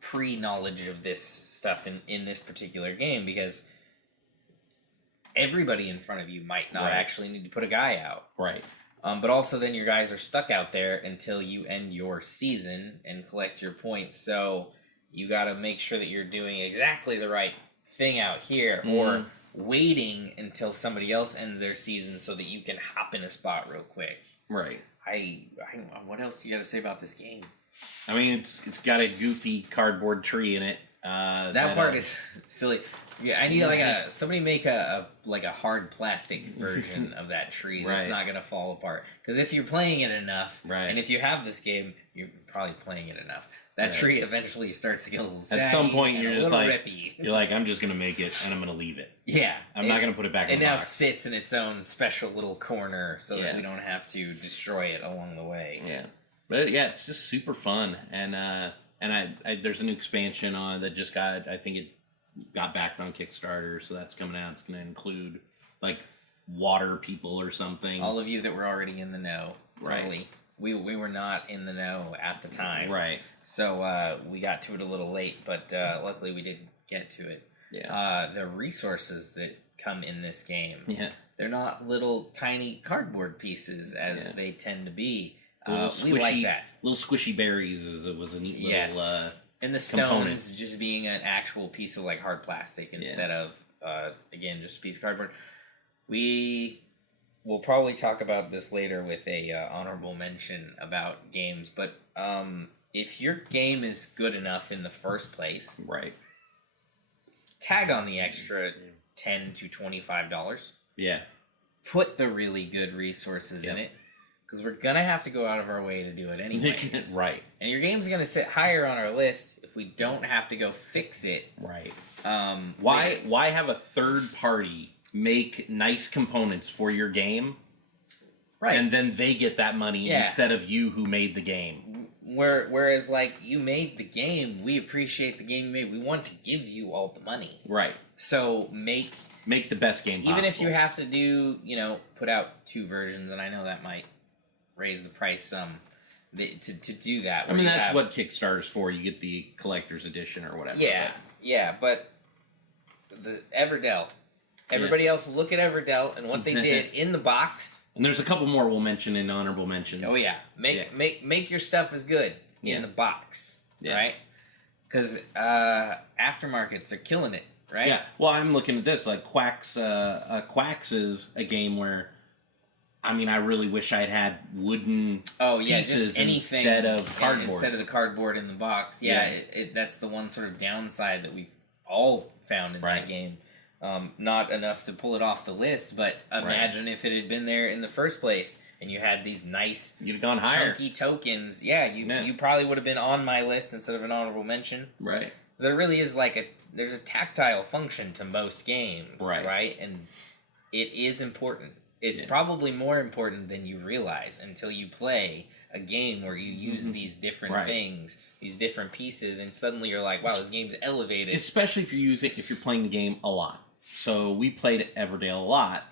pre-knowledge of this stuff in this particular game, because everybody in front of you might not actually need to put a guy out. Right. But also then your guys are stuck out there until you end your season and collect your points. So you got to make sure that you're doing exactly the right thing out here, or waiting until somebody else ends their season so that you can hop in a spot real quick. Right. I what else do you got to say about this game? I mean, it's got a goofy cardboard tree in it. That part is silly. Yeah, I need somebody make a hard plastic version of that tree that's not gonna fall apart. Because if you're playing it enough, and if you have this game, you're probably playing it enough. That tree eventually starts to get a little saggy. At some point, you're just like, rippy. you're like, I'm just gonna make it, and I'm gonna leave it. Yeah, I'm not gonna put it back in the box. It now sits in its own special little corner, so that we don't have to destroy it along the way. Yeah, but yeah, it's just super fun, and I there's a new expansion on that just got, I think it got backed on Kickstarter, so that's coming out. It's gonna include like water people or something. All of you that were already in the know, totally. Right. We were not in the know at the time, right? So we got to it a little late, but luckily we did get to it. Yeah. The resources that come in this game, they're not little tiny cardboard pieces as they tend to be. Squishy, we like that. Little squishy berries was a neat little and the stones just being an actual piece of like hard plastic instead of again just a piece of cardboard. We will probably talk about this later with a honorable mention about games, but if your game is good enough in the first place, right, tag on the extra $10 to $25. Yeah, put the really good resources in it, because we're gonna have to go out of our way to do it anyway. Right, and your game's gonna sit higher on our list if we don't have to go fix it. Right. Why have a third party make nice components for your game? Right. And then they get that money instead of you who made the game. Whereas, like, you made the game, we appreciate the game you made. We want to give you all the money. Right. So make the best game possible. Even if you have to do, put out 2 versions, and I know that might raise the price some to do that. I mean, that's what Kickstarter's for. You get the collector's edition or whatever. Yeah, but the Everdell. Everybody else look at Everdell and what they did in the box. And there's a couple more we'll mention in honorable mentions. Oh yeah, make your stuff as good in the box, right? Because aftermarkets, they're killing it, right? Yeah. Well, I'm looking at this like Quacks. Quacks is a game where, I mean, I really wish I'd had wooden pieces just anything instead of cardboard. Instead of the cardboard in the box. Yeah, that's the one sort of downside that we've all found in that game. Not enough to pull it off the list, but imagine if it had been there in the first place and you had these nice, you'd have gone higher, chunky tokens. You probably would have been on my list instead of an honorable mention. Right. There really is there's a tactile function to most games, right? And it is important. It's probably more important than you realize until you play a game where you use these different things, these different pieces, and suddenly you're like, wow, this game's elevated. Especially if you're playing the game a lot. So we played at Everdale a lot.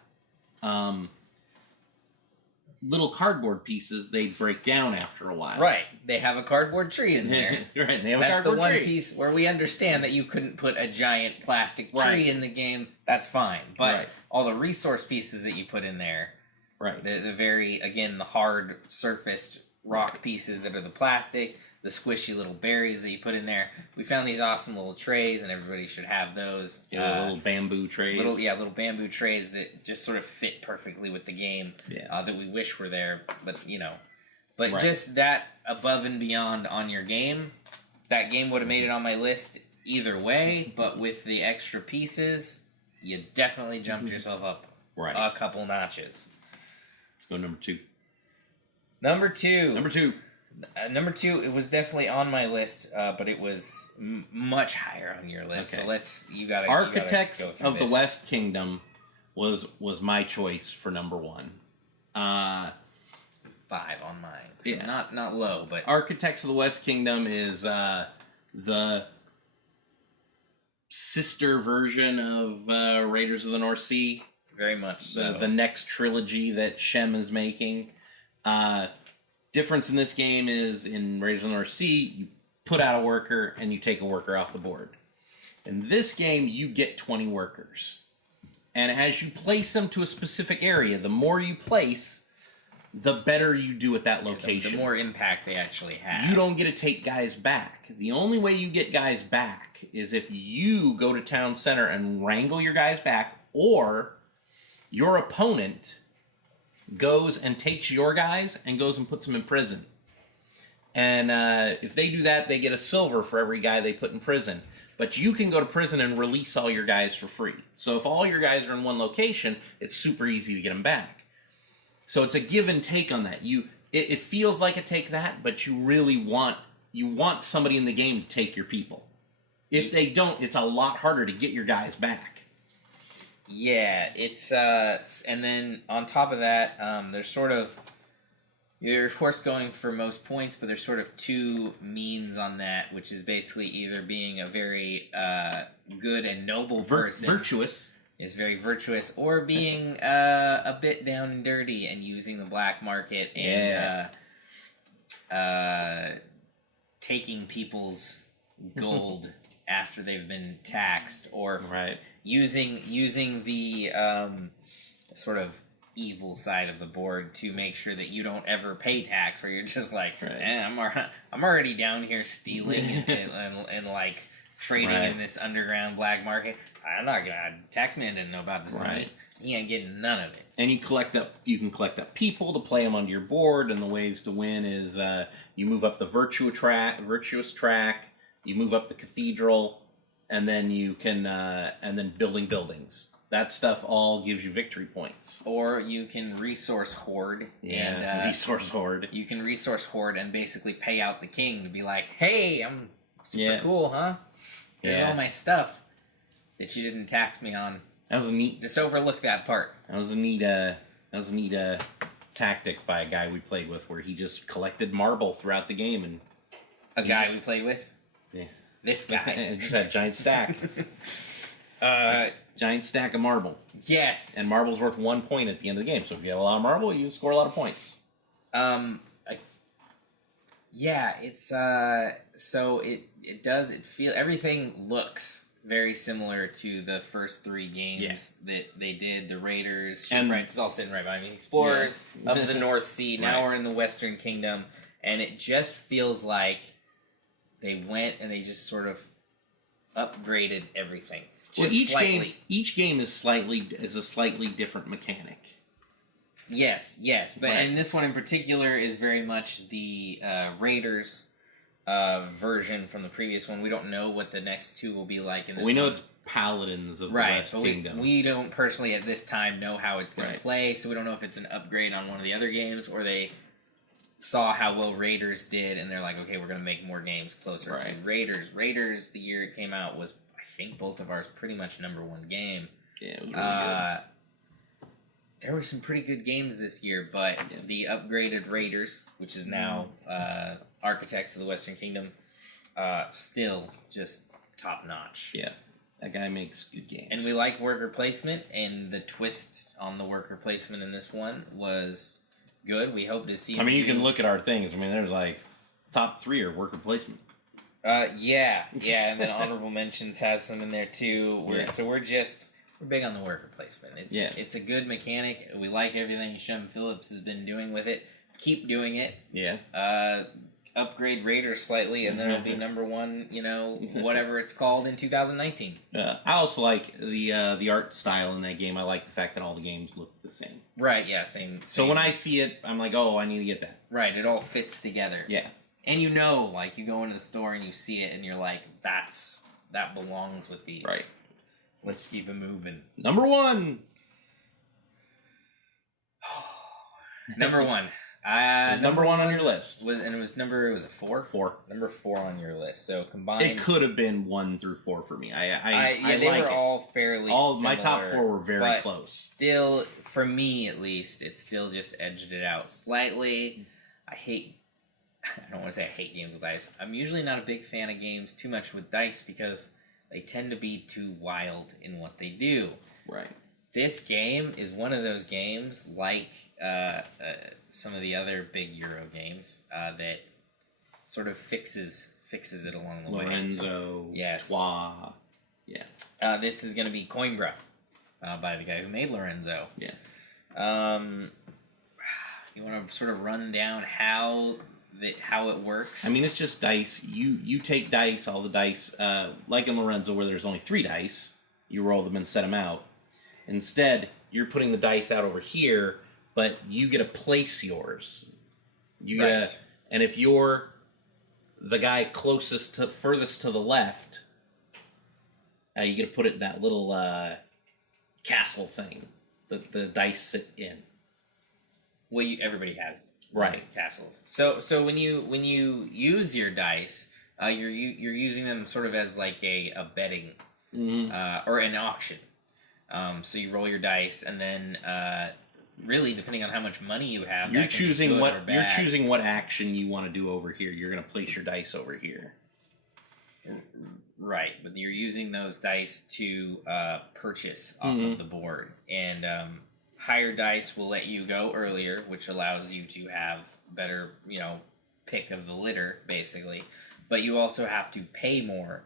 Little cardboard pieces, they break down after a while. Right. They have a cardboard tree in there. Right. They have That's a cardboard the one tree. piece where we understand that you couldn't put a giant plastic tree in the game. That's fine. But all the resource pieces that you put in there, the very, again, the hard surfaced rock pieces that are the plastic, the squishy little berries that you put in there. We found these awesome little trays, and everybody should have those. Little bamboo trays. Little bamboo trays that just sort of fit perfectly with the game. That we wish were there, but just that above and beyond on your game, that game would have made it on my list either way. But with the extra pieces, you definitely jumped yourself up a couple notches. Let's go number 2. Number two, it was definitely on my list, but it was much higher on your list. Okay. So you gotta Architects of this. the West Kingdom was my choice for number 1. 5 on mine. So not low, but Architects of the West Kingdom is the sister version of Raiders of the North Sea. Very much so. The next trilogy that Shem is making. Difference in this game is in Raiders of the North Sea, you put out a worker and you take a worker off the board. In this game, you get 20 workers. And as you place them to a specific area, the more you place, the better you do at that location. The more impact they actually have. You don't get to take guys back. The only way you get guys back is if you go to town center and wrangle your guys back, or your opponent goes and takes your guys and goes and puts them in prison. And if they do that, they get a silver for every guy they put in prison. But you can go to prison and release all your guys for free. So if all your guys are in one location, it's super easy to get them back. So it's a give and take on that. It feels like a take that, but you really want you want somebody in the game to take your people. If they don't, it's a lot harder to get your guys back. Yeah, it's and then on top of that, there's sort of you're of course going for most points, but there's sort of two means on that, which is basically either being a very good and noble person, virtuous, is very virtuous, or being a bit down and dirty and using the black market and taking people's gold after they've been taxed, or using the sort of evil side of the board to make sure that you don't ever pay tax, where you're just like, I'm already down here stealing and like trading in this underground black market. I'm not gonna. Taxman didn't know about this money. He ain't getting none of it. And you can collect up people to play them onto your board, and the ways to win is you move up the virtuous track, you move up the cathedral, and then you can and then building buildings. That stuff all gives you victory points. Or you can resource hoard. Resource hoard. You can resource hoard and basically pay out the king to be like, hey, I'm super cool, huh? Here's all my stuff that you didn't tax me on. That was a neat. Just overlook that part. That was a neat tactic by a guy we played with, where he just collected marble throughout the game, and we played with. Yeah. This guy just had a giant stack. Giant stack of marble. Yes. And marble's worth 1 point at the end of the game. So if you get a lot of marble, you score a lot of points. It's so it feel everything looks very similar to the first three games that they did. The Raiders, Shipwrights is all sitting right by me. Explorers of the North Sea. Now we're in the Western Kingdom, and it just feels like they went and they just sort of upgraded everything. Well, each game is a slightly different mechanic. Yes, but and this one in particular is very much the Raiders version from the previous one. We don't know what the next two will be like in this. We know it's Paladins of the West Kingdom. We don't personally at this time know how it's going to play, so we don't know if it's an upgrade on one of the other games, or they saw how well Raiders did and they're like, okay, we're going to make more games closer to Raiders. Raiders, the year it came out, was, I think, both of ours pretty much #1 game. Yeah, it was really good. There were some pretty good games this year, but the upgraded Raiders, which is now Architects of the Western Kingdom, still just top notch. Yeah, that guy makes good games. And we like worker placement, and the twist on the worker placement in this one was good. We hope to see. I mean, you can look at our things. I mean, there's like top 3 are worker placement. And then honorable mentions has some in there too. So we're big on the worker placement. It's a good mechanic. We like everything Shem Phillips has been doing with it. Keep doing it. Yeah. Upgrade Raiders slightly, and then it'll be #1. Whatever it's called in 2019. I also like the art style in that game. I like the fact that all the games look the same. Right. Yeah. Same. So when I see it, I'm like, oh, I need to get that. Right. It all fits together. Yeah. And you go into the store and you see it, and you're like, that belongs with these. Right. Let's keep it moving. #1. #1. It was #1 on your list. It was a 4? 4. Number 4 on your list. So combined, it could have been 1 through 4 for me. They were all fairly similar, my top 4 were very close. Still, for me at least, it still just edged it out slightly. I don't want to say I hate games with dice. I'm usually not a big fan of games too much with dice because they tend to be too wild in what they do. Right. This game is one of those games, like some of the other big Euro games, that sort of fixes it along the way. Lorenzo. Yes. Troyes. Yeah. This is going to be Coimbra, by the guy who made Lorenzo. Yeah. You want to sort of run down how it works? I mean, it's just dice. You take dice, all the dice, like in Lorenzo where there's only 3 dice, you roll them and set them out. Instead, you're putting the dice out over here, but you get to place yours. And if you're the guy furthest to the left, you get to put it in that little castle thing that the dice sit in. Well, everybody has castles. So when you use your dice, you're using them sort of as like a betting or an auction. So you roll your dice, and then really depending on how much money you have, you're choosing what action you want to do over here. You're going to place your dice over here. Right, but you're using those dice to purchase off of the board, and higher dice will let you go earlier, which allows you to have better, pick of the litter, basically. But you also have to pay more.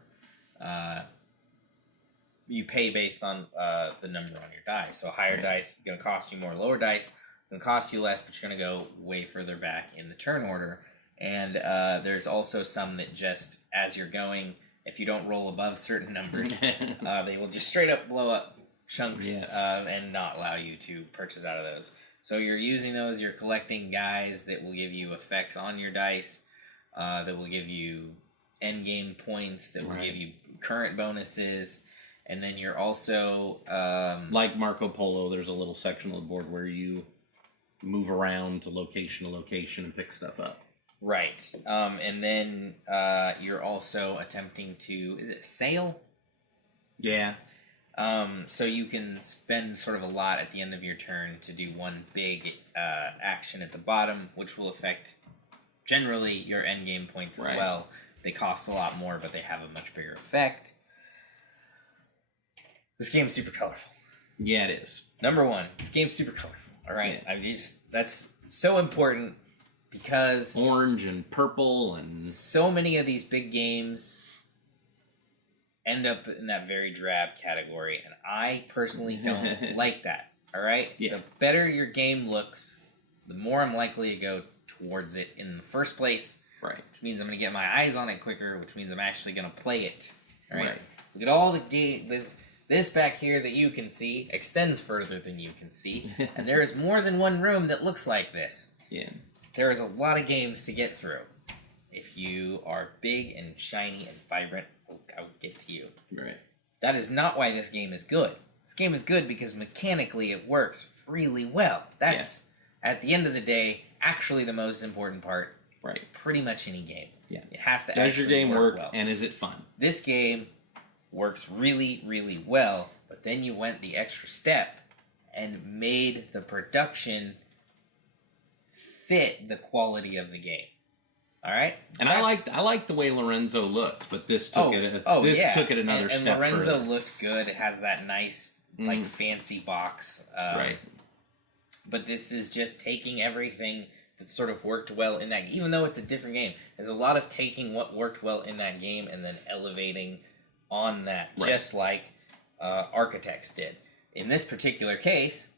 You pay based on the number on your dice. So higher dice is going to cost you more. Lower dice going to cost you less, but you're going to go way further back in the turn order. And there's also some that just, as you're going, if you don't roll above certain numbers, they will just straight up blow up chunks and not allow you to purchase out of those. So you're using those, you're collecting guys that will give you effects on your dice, that will give you end game points, that will give you current bonuses, and then you're also... like Marco Polo, there's a little section of the board where you move around to location and pick stuff up. Right. And then you're also attempting to... Is it sail? Yeah. So you can spend sort of a lot at the end of your turn to do one big action at the bottom, which will affect generally your endgame points as well. They cost a lot more, but they have a much bigger effect. This game's super colorful. Yeah, it is. Number one, this game's super colorful. All right, that's so important because orange and purple and so many of these big games end up in that very drab category, and I personally don't like that. All right, the better your game looks, the more I'm likely to go towards it in the first place. Right, which means I'm going to get my eyes on it quicker, which means I'm actually going to play it. All right, look at all the game. This back here that you can see extends further than you can see, and there is more than one room that looks like this. Yeah, there is a lot of games to get through. If you are big and shiny and vibrant, I'll get to you. Right. That is not why this game is good. This game is good because mechanically it works really well. That's, at the end of the day, actually the most important part. Right. Pretty much any game. Yeah. It has to Does your game work well. And is it fun? This game works really, really well, but then you went the extra step and made the production fit the quality of the game. All right, and I like the way Lorenzo looked, but this took took it another step. And Lorenzo further. Looked good. It has that nice, like fancy box. Right. But this is just taking everything that sort of worked well in that, even though it's a different game. There's a lot of taking what worked well in that game and then elevating on that, just like Architects did. In this particular case,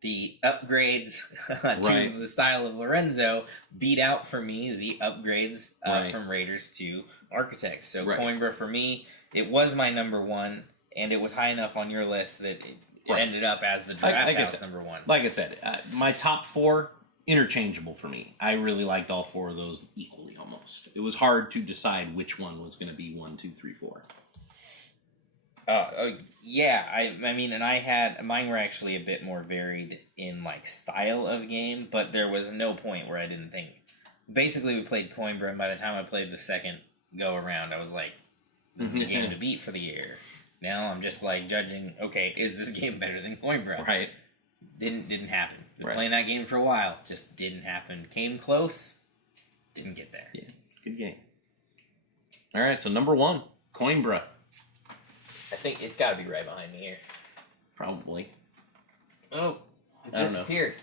the upgrades to the style of Lorenzo beat out for me the upgrades from Raiders to Architects. So Coimbra for me, it was my number one, and it was high enough on your list that it ended up as the Drafthouse number one. Like I said, my top four, interchangeable for me. I really liked all four of those equally almost. It was hard to decide which one was going to be 1, 2, 3, 4. Yeah, I mean, and mine were actually a bit more varied in like style of game, but there was no point where I didn't think. Basically, we played Coimbra, and by the time I played the second go around, I was like, this is the game to beat for the year. Now I'm just like judging, okay, is this game better than Coimbra? Right. Didn't happen. Been playing that game for a while, just didn't happen. Came close, didn't get there. Yeah, good game. All right, so number one, Coimbra. I think it's got to be right behind me here. Probably. Oh, it disappeared.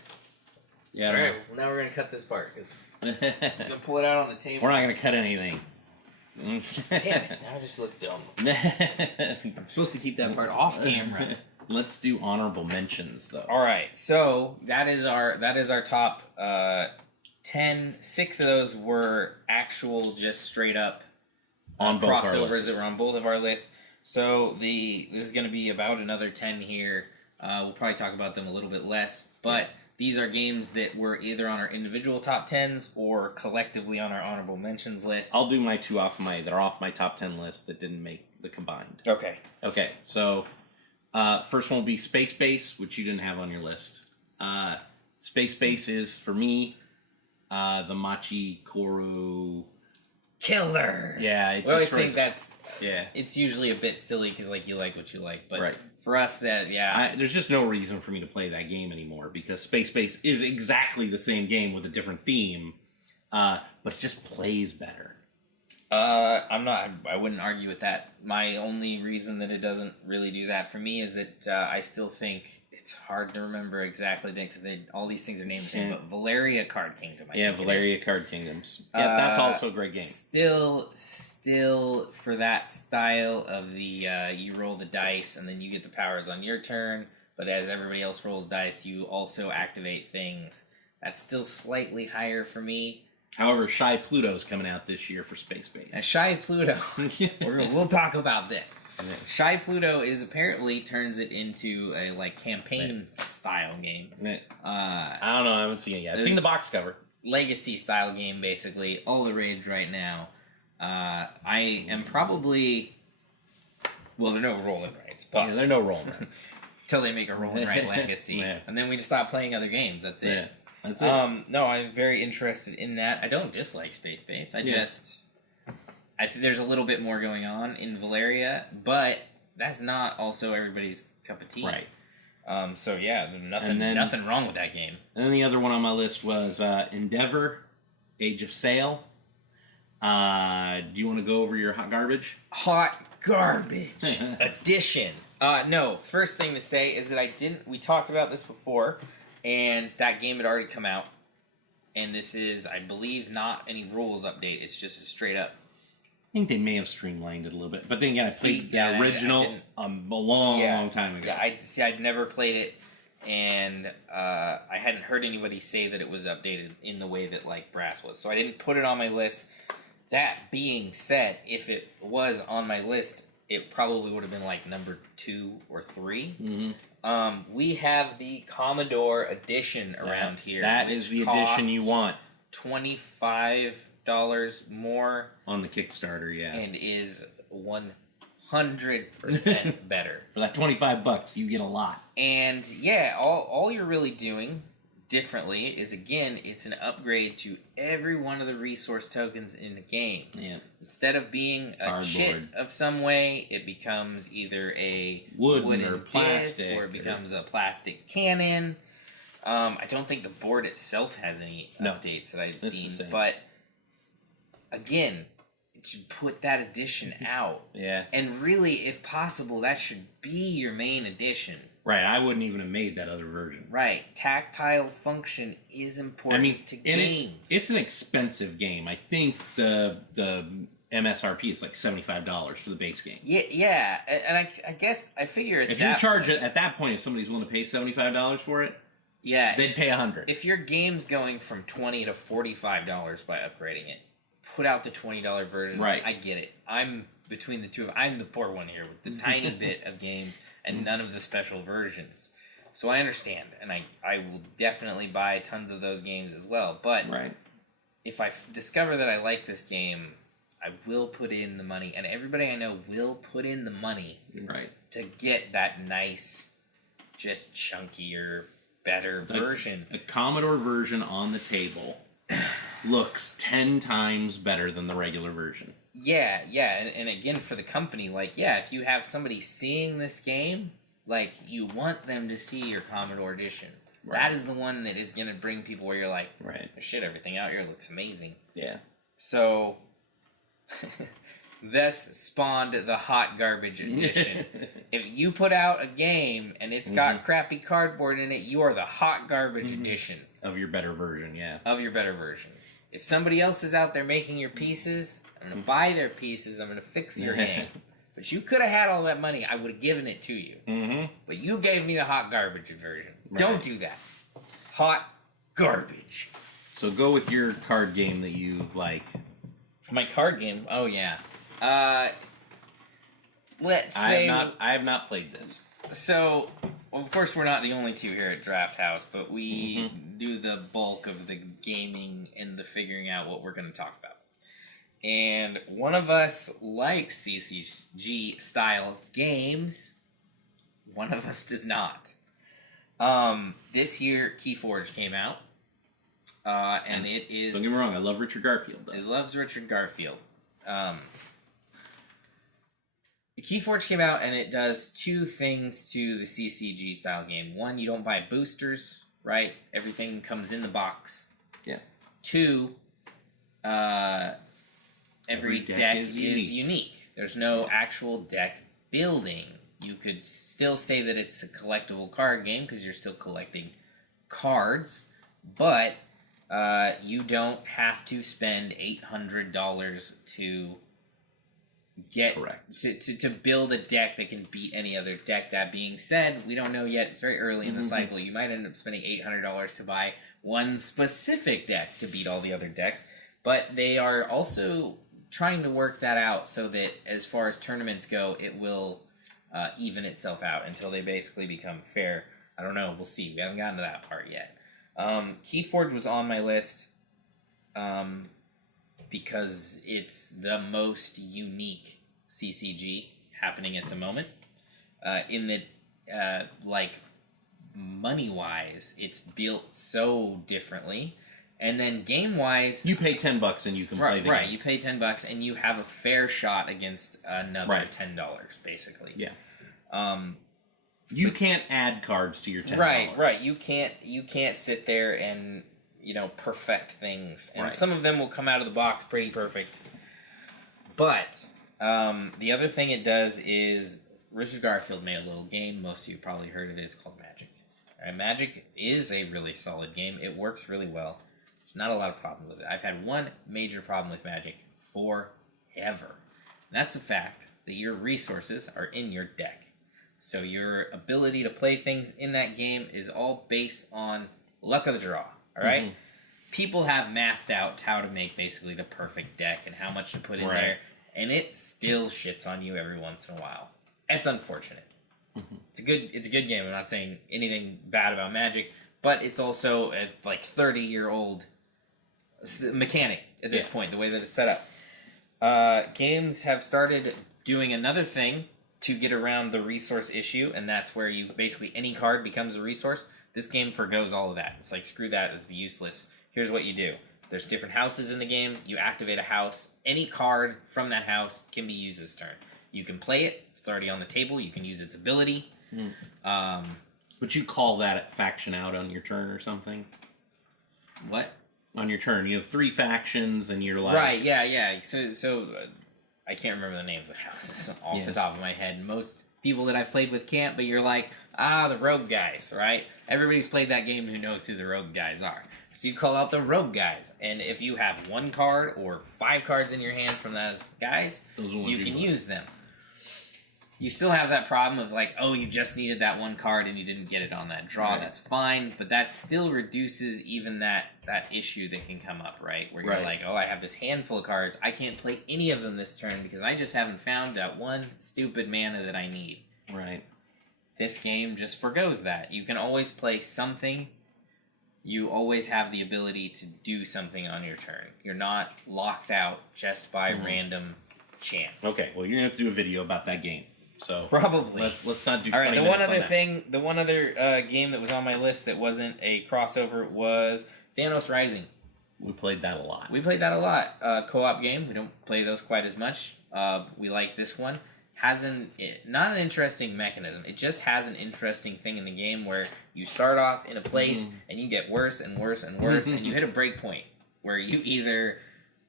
Yeah. All right, well, now we're gonna cut this part because I'm gonna pull it out on the table. We're not gonna cut anything. Damn it! Now I just look dumb. I'm supposed to keep that part off camera. Let's do honorable mentions, though. All right, so that is our top 10. 6 of those were actual, just straight up on both crossovers that were on both of our lists. So this is going to be about another 10 here. We'll probably talk about them a little bit less, but these are games that were either on our individual top 10s or collectively on our honorable mentions list. I'll do my two that are off my top 10 list that didn't make the combined. Okay. So first one will be Space Base, which you didn't have on your list. Space Base is, for me, the Machi Koru killer. Yeah, I always think that's yeah. It's usually a bit silly because like you like what you like, but right. for us that there's just no reason for me to play that game anymore because Space Base is exactly the same game with a different theme, but it just plays better. I wouldn't argue with that. My only reason that it doesn't really do that for me is that I still think it's hard to remember exactly because all these things are named the same. But Valeria Card Kingdom. Valeria Card Kingdoms. Yeah, that's also a great game. Still for that style of the you roll the dice and then you get the powers on your turn. But as everybody else rolls dice, you also activate things. That's still slightly higher for me. However, Shy Pluto's coming out this year for Space Base. And Shy Pluto, we'll talk about this. Shy Pluto apparently turns it into a campaign style game. I don't know, I haven't seen it yet. I've seen the box cover. Legacy style game, basically, all the rage right now. I am probably there are no rolling rights, but there are no rolling rights until they make a rolling right legacy, and then we just stop playing other games. That's it. Yeah. That's it. No, I'm very interested in that. I don't dislike Space Base. I think there's a little bit more going on in Valeria, but that's not also everybody's cup of tea. Right. Nothing wrong with that game. And then the other one on my list was Endeavor, Age of Sail. Do you want to go over your hot garbage? Hot garbage edition. No, first thing to say is that we talked about this before. And that game had already come out. And this is, I believe, not any rules update. It's just a straight up. I think they may have streamlined it a little bit. But then again, I played the original a long time ago. Yeah, I'd never played it. And I hadn't heard anybody say that it was updated in the way that Brass was. So I didn't put it on my list. That being said, if it was on my list, it probably would have been number 2 or 3. Mm-hmm. We have the Commodore edition around here. That is the edition you want. $25 more on the Kickstarter, yeah, and is 100% better. For that $25, you get a lot. And all you're really doing differently is it's an upgrade to every one of the resource tokens in the game. Yeah. Instead of being a chit of some way, it becomes either a wooden or plastic, disc, or it becomes a plastic cannon. I don't think the board itself has any updates that I'd seen, but again, it should put that edition out. Yeah. And really, if possible, that should be your main edition. Right, I wouldn't even have made that other version. Right, tactile function is important to games. It's an expensive game. I think the MSRP is $75 for the base game. Yeah, and I guess I figure if you charge it at that point, if somebody's willing to pay $75 for it, they'd pay $100. If your game's going from $20 to $45 by upgrading it, put out the $20 version. Right, I get it. I'm between the two. I'm the poor one here with the tiny bit of games and none of the special versions. So I understand, and I will definitely buy tons of those games as well. But if I discover that I like this game, I will put in the money, and everybody I know will put in the money to get that nice, just chunkier, better version. The Commodore version on the table looks 10 times better than the regular version. Yeah, and again, for the company, if you have somebody seeing this game, you want them to see your Commodore edition. Right. That is the one that is going to bring people where you're like, shit, everything out here looks amazing. Yeah. So, this spawned the hot garbage edition. If you put out a game and it's got crappy cardboard in it, you are the hot garbage edition. Of your better version, yeah. Of your better version. If somebody else is out there making your pieces, I'm going to buy their pieces, I'm going to fix your game. But you could have had all that money, I would have given it to you. Mm-hmm. But you gave me the hot garbage version. Right. Don't do that. Hot garbage. So go with your card game that you like. My card game? Oh, yeah. Let's say... I have not played this. So, of course, we're not the only two here at Drafthouse, but we do the bulk of the gaming and the figuring out what we're going to talk about. And one of us likes CCG-style games. One of us does not. This year, Keyforge came out, and it is. Don't get me wrong, I love Richard Garfield, though. It loves Richard Garfield. Keyforge came out, and it does two things to the CCG style game. One, you don't buy boosters, right? Everything comes in the box. Yeah. Two, every deck is unique. There's no actual deck building. You could still say that it's a collectible card game because you're still collecting cards, but you don't have to spend $800 to get to build a deck that can beat any other deck. That being said, we don't know yet. It's very early in the cycle. You might end up spending $800 to buy one specific deck to beat all the other decks, but they are also trying to work that out so that as far as tournaments go, it will even itself out until they basically become fair. I don't know. We'll see. We haven't gotten to that part yet. Keyforge was on my list because it's the most unique CCG happening at the moment. In that, like, money-wise, it's built so differently. And then game-wise... You pay $10 and you can play the game. Right, you pay $10 and you have a fair shot against another $10, basically. Yeah. You can't add cards to your $10. Right. You can't sit there and, perfect things. And some of them will come out of the box pretty perfect. But the other thing it does is Richard Garfield made a little game. Most of you probably heard of it. It's called Magic. Magic is a really solid game. It works really well. There's not a lot of problems with it. I've had one major problem with Magic forever. And that's the fact that your resources are in your deck. So your ability to play things in that game is all based on luck of the draw. All right? People have mathed out how to make basically the perfect deck and how much to put in there. And it still shits on you every once in a while. It's unfortunate. It's a good game. I'm not saying anything bad about Magic, but it's also a 30-year-old mechanic at this point, the way that it's set up. Games have started doing another thing to get around the resource issue, and that's where you basically any card becomes a resource. This game forgoes all of that. It's like, screw that, it's useless. Here's what you do. There's different houses in the game. You activate a house. Any card from that house can be used this turn. You can play it. If it's already on the table, you can use its ability. Would you call that faction out on your turn or something? What? On your turn. You have 3 factions, and you're like... Right, yeah. So I can't remember the names of houses off the top of my head. Most people that I've played with can't, but you're like, the rogue guys, right? Everybody's played that game who knows who the rogue guys are. So you call out the rogue guys, and if you have 1 card or 5 cards in your hand from those guys, you can use them. You still have that problem of you just needed that 1 card and you didn't get it on that draw. That's fine, but that still reduces even that issue that can come up, right? Where you're like, I have this handful of cards. I can't play any of them this turn because I just haven't found that one stupid mana that I need. Right. This game just forgoes that. You can always play something. You always have the ability to do something on your turn. You're not locked out just by random chance. Okay, well, you're going to have to do a video about that game. So probably let's not do. All right. The one other game that was on my list that wasn't a crossover was Thanos Rising. We played that a lot. Co-op game. We don't play those quite as much. We like this one. Not an interesting mechanism. It just has an interesting thing in the game where you start off in a place and you get worse and worse and worse, and you hit a break point where you either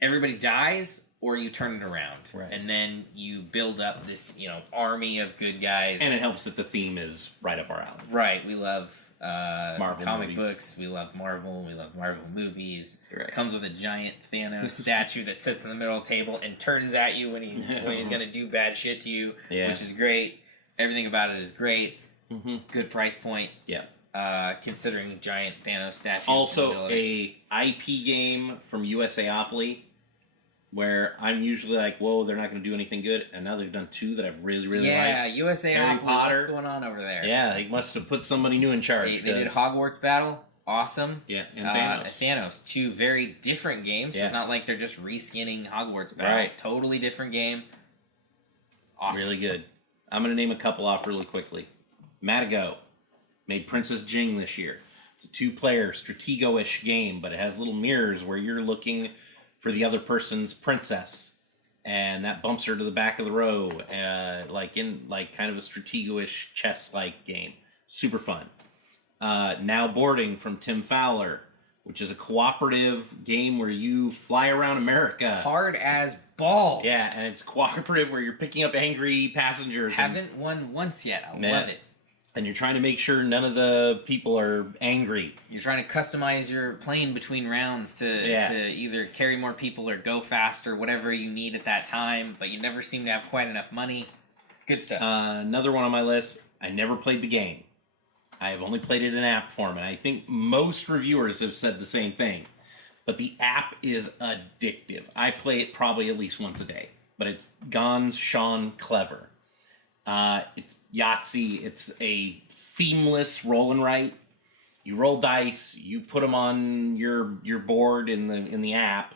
everybody dies or you turn it around, and then you build up this army of good guys. And it helps that the theme is right up our alley. Right, we love Marvel comic books. We love Marvel. We love Marvel movies. Right. Comes with a giant Thanos statue that sits in the middle of the table and turns at you when he's going to do bad shit to you, which is great. Everything about it is great. Good price point. Yeah. Considering giant Thanos statue. Also, a IP game from USAopoly, where I'm usually like, whoa, they're not going to do anything good. And now they've done 2 that I've really, really liked. Yeah, USAopoly, what's going on over there? Yeah, they must have put somebody new in charge. They did Hogwarts Battle. Awesome. Yeah, and Thanos. Thanos. 2 very different games. Yeah. It's not like they're just reskinning Hogwarts Battle. Right. Totally different game. Awesome. Really good. I'm going to name a couple off really quickly. Matago. Made Princess Jing this year. It's a 2-player Stratego-ish game, but it has little mirrors where you're looking for the other person's princess, and that bumps her to the back of the row, like kind of a Stratego-ish chess-like game. Super fun. Now Boarding from Tim Fowler, which is a cooperative game where you fly around America. Hard as balls. Yeah, and it's cooperative where you're picking up angry passengers. Haven't won once yet. I love it. And you're trying to make sure none of the people are angry. You're trying to customize your plane between rounds to either carry more people or go faster, whatever you need at that time, but you never seem to have quite enough money. Good stuff. Another one on my list, I never played the game. I have only played it in app form, and I think most reviewers have said the same thing. But the app is addictive. I play it probably at least once a day. But it's Gone Sean Clever. It's Yahtzee. It's a themeless roll and write. You roll dice. You put them on your board in the app.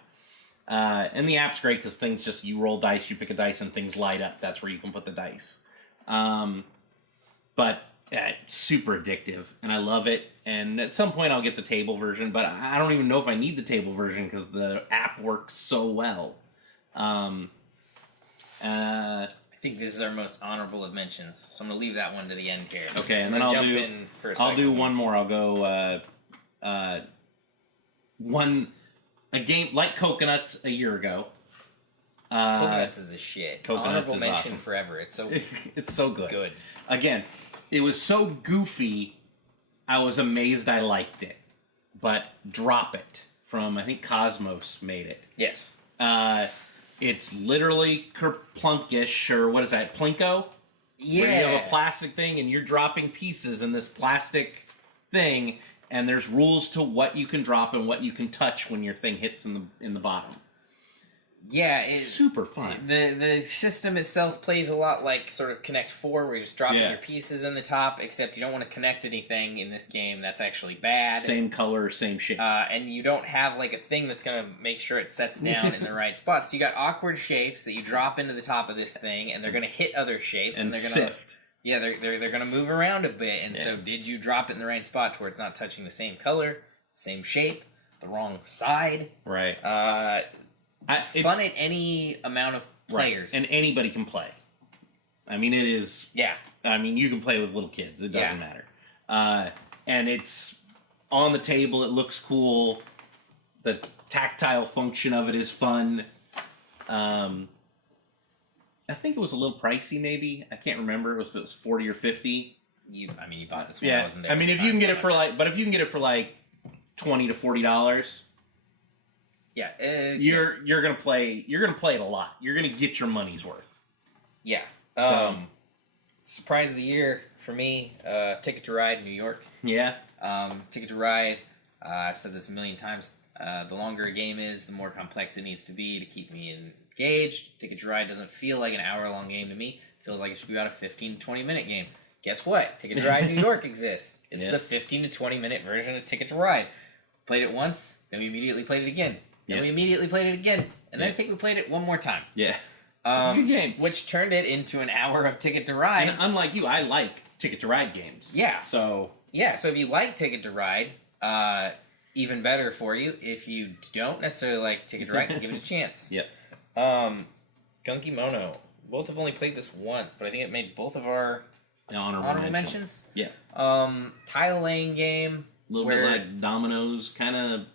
And the app's great because things just, you roll dice, you pick a dice, and things light up. That's where you can put the dice. But super addictive, and I love it. And at some point I'll get the table version, but I don't even know if I need the table version because the app works so well. I think this is our most honorable of mentions, so I'm going to leave that one to the end here. Okay, so and then I'll do one more. I'll go a game like Coconuts a year ago. Coconuts is a shit. Coconuts honorable is mention awesome. forever. It's so it's so good. Good. Again, it was so goofy, I was amazed I liked it. But Drop It from, I think Cosmos made it. Yes. It's literally Kerplunkish, or what is that, Plinko? Yeah. Where you have a plastic thing and you're dropping pieces in this plastic thing, and there's rules to what you can drop and what you can touch when your thing hits in the bottom. Yeah, super fun. The system itself plays a lot like sort of Connect 4, where you're just dropping Yeah. your pieces in the top, except you don't want to connect anything in this game. That's actually bad. Same color, same shape. And you don't have like a thing that's going to make sure it sets down in the right spot. So you got awkward shapes that you drop into the top of this thing, and they're going to hit other shapes. And they're gonna sift. Yeah, they're going to move around a bit. And so did you drop it in the right spot to where it's not touching the same color, same shape, the wrong side? Right. Fun at any amount of players. Right. And anybody can play. I mean, it is... Yeah. I mean, you can play with little kids. It doesn't matter. And it's on the table. It looks cool. The tactile function of it is fun. I think it was a little pricey, maybe. I can't remember if it was 40 or 50. You bought this one. Yeah. I wasn't there. I mean, if you can get it for if you can get it for like $20 to $40... Yeah, you're gonna play it a lot. You're gonna get your money's worth. Yeah. Surprise of the year for me, Ticket to Ride, New York. Yeah. Ticket to Ride. I've said this a million times. The longer a game is, the more complex it needs to be to keep me engaged. Ticket to Ride doesn't feel like an hour-long game to me. It feels like it should be about a 15 to 20-minute game. Guess what? Ticket to Ride New York exists. It's the 15 to 20-minute version of Ticket to Ride. Played it once, then we immediately played it again. And we immediately played it again. And then I think we played it one more time. Yeah. It's a good game. Which turned it into an hour of Ticket to Ride. And unlike you, I like Ticket to Ride games. Yeah. So if you like Ticket to Ride, even better for you. If you don't necessarily like Ticket to Ride, give it a chance. Yep. Gunky Mono. Both have only played this once, but I think it made both of our honorable mentions. Yeah. Tile laying game. A little bit like Dominoes, kind of.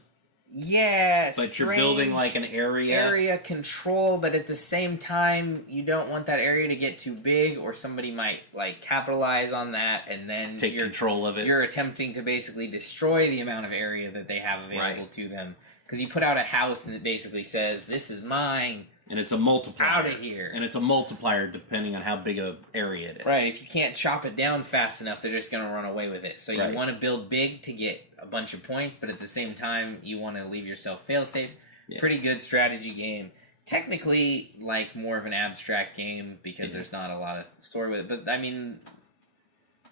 Yeah, but you're building like an area control, but at the same time, you don't want that area to get too big, or somebody might like capitalize on that, and then take control of it. You're attempting to basically destroy the amount of area that they have available to them, because you put out a house and it basically says, "This is mine." And it's a multiplier. Out of here. And it's a multiplier depending on how big a area it is. Right. If you can't chop it down fast enough, they're just going to run away with it. So you want to build big to get a bunch of points, but at the same time, you want to leave yourself fail states. Yeah. Pretty good strategy game. Technically, like more of an abstract game because there's not a lot of story with it. But, I mean,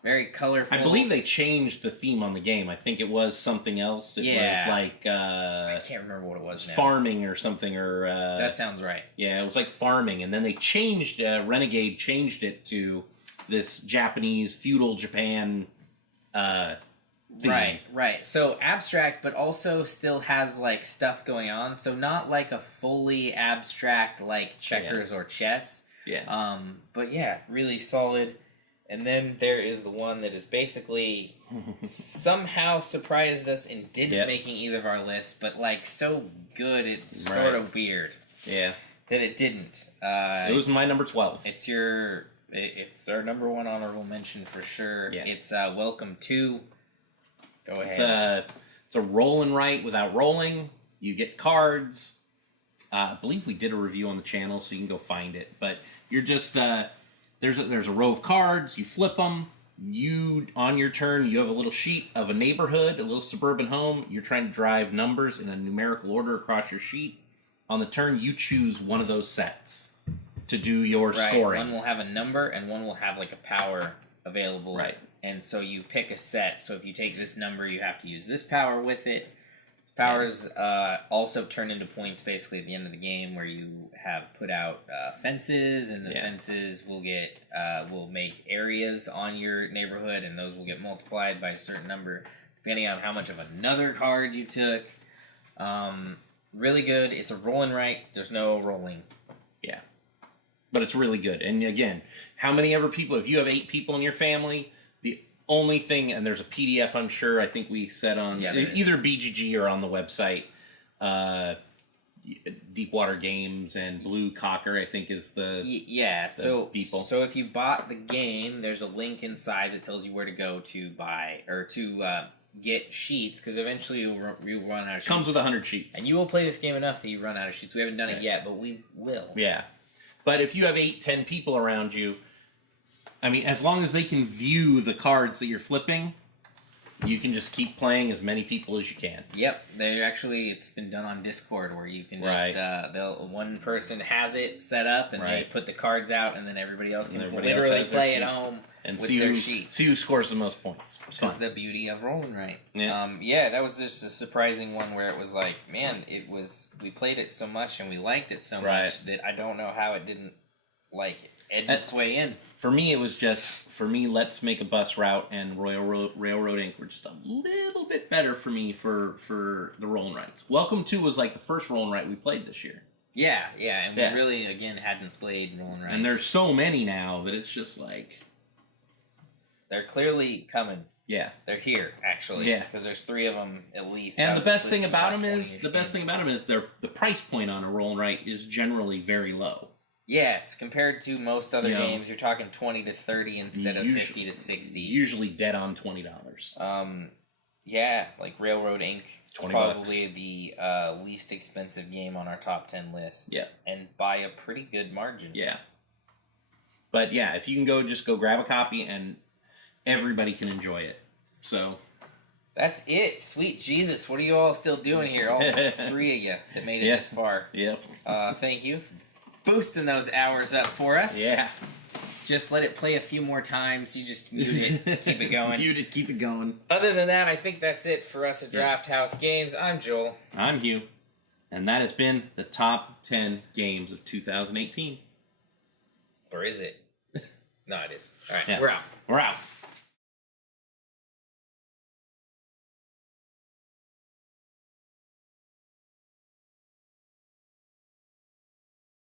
very colorful. I believe they changed the theme on the game. I think it was something else. It was like... I can't remember what it was now. Farming or something. That sounds right. Yeah, it was like farming. And then they changed... Renegade changed it to this Japanese feudal Japan theme. Right. So abstract, but also still has like stuff going on. So not like a fully abstract like checkers or chess. Yeah. But yeah, really solid. And then there is the one that is basically somehow surprised us and didn't making either of our lists, but like so good it's sort of weird. Yeah. That it didn't. It was my number 12. It's our number one honorable mention for sure. Yeah. It's Welcome to. Go ahead. It's a roll and write without rolling. You get cards. I believe we did a review on the channel, so you can go find it. But you're just there's a row of cards. You flip them. On your turn, you have a little sheet of a neighborhood, a little suburban home. You're trying to drive numbers in a numerical order across your sheet. On the turn, you choose one of those sets to do your scoring. One will have a number, and one will have like a power available. Right. And so you pick a set. So if you take this number, you have to use this power with it. Powers also turn into points basically at the end of the game, where you have put out fences, and the fences will make areas on your neighborhood, and those will get multiplied by a certain number depending on how much of another card you took. Really good. It's a roll and write. There's no rolling. Yeah. But it's really good. And again, how many ever people, if you have 8 people in your family, the only thing, and there's a PDF, I'm sure, I think we said on either BGG or on the website, Deepwater Games and Blue Cocker, I think is the people. So if you bought the game, there's a link inside that tells you where to go to buy, or to get sheets, because eventually you'll run out of sheets. Comes with 100 sheets. And you will play this game enough that you run out of sheets. We haven't done it yet, but we will. Yeah. But if you have 8-10 people around you, I mean, as long as they can view the cards that you're flipping, you can just keep playing as many people as you can. Yep, it's been done on Discord, where you can just one person has it set up, and they put the cards out, and then everybody else can literally play at home and with their sheet. See who scores the most points. That's the beauty of rolling right. Yeah. That was just a surprising one where it was like, man, we played it so much and we liked it so much that I don't know how it didn't edge its way in. For me, it was just, Let's Make a Bus Route and Railroad Inc. were just a little bit better for me for the roll and writes. Welcome to was like the first roll and write we played this year. Yeah, and we really, again, hadn't played roll and writes. And there's so many now that it's just like... They're clearly coming. Yeah. They're here, actually. Yeah. Because there's 3 of them at least. And the best thing about them is, the price point on a roll and write is generally very low. Yes, compared to most other games, you're talking 20 to 30 instead of 50 to 60. Usually dead on $20. Like Railroad Inc. It's probably the least expensive game on our top 10 list. Yeah. And by a pretty good margin. Yeah. But yeah, if you can just go grab a copy, and everybody can enjoy it. So that's it. Sweet Jesus, what are you all still doing here? All 3 of you that made it this far. Yep. Thank you. Boosting those hours up for us. Yeah. Just let it play a few more times. You just mute it, keep it going. Mute it, keep it going. Other than that, I think that's it for us at Drafthouse Games. I'm Joel. I'm Hugh. And that has been the top 10 games of 2018. Or is it? No, it is. All right, we're out. We're out.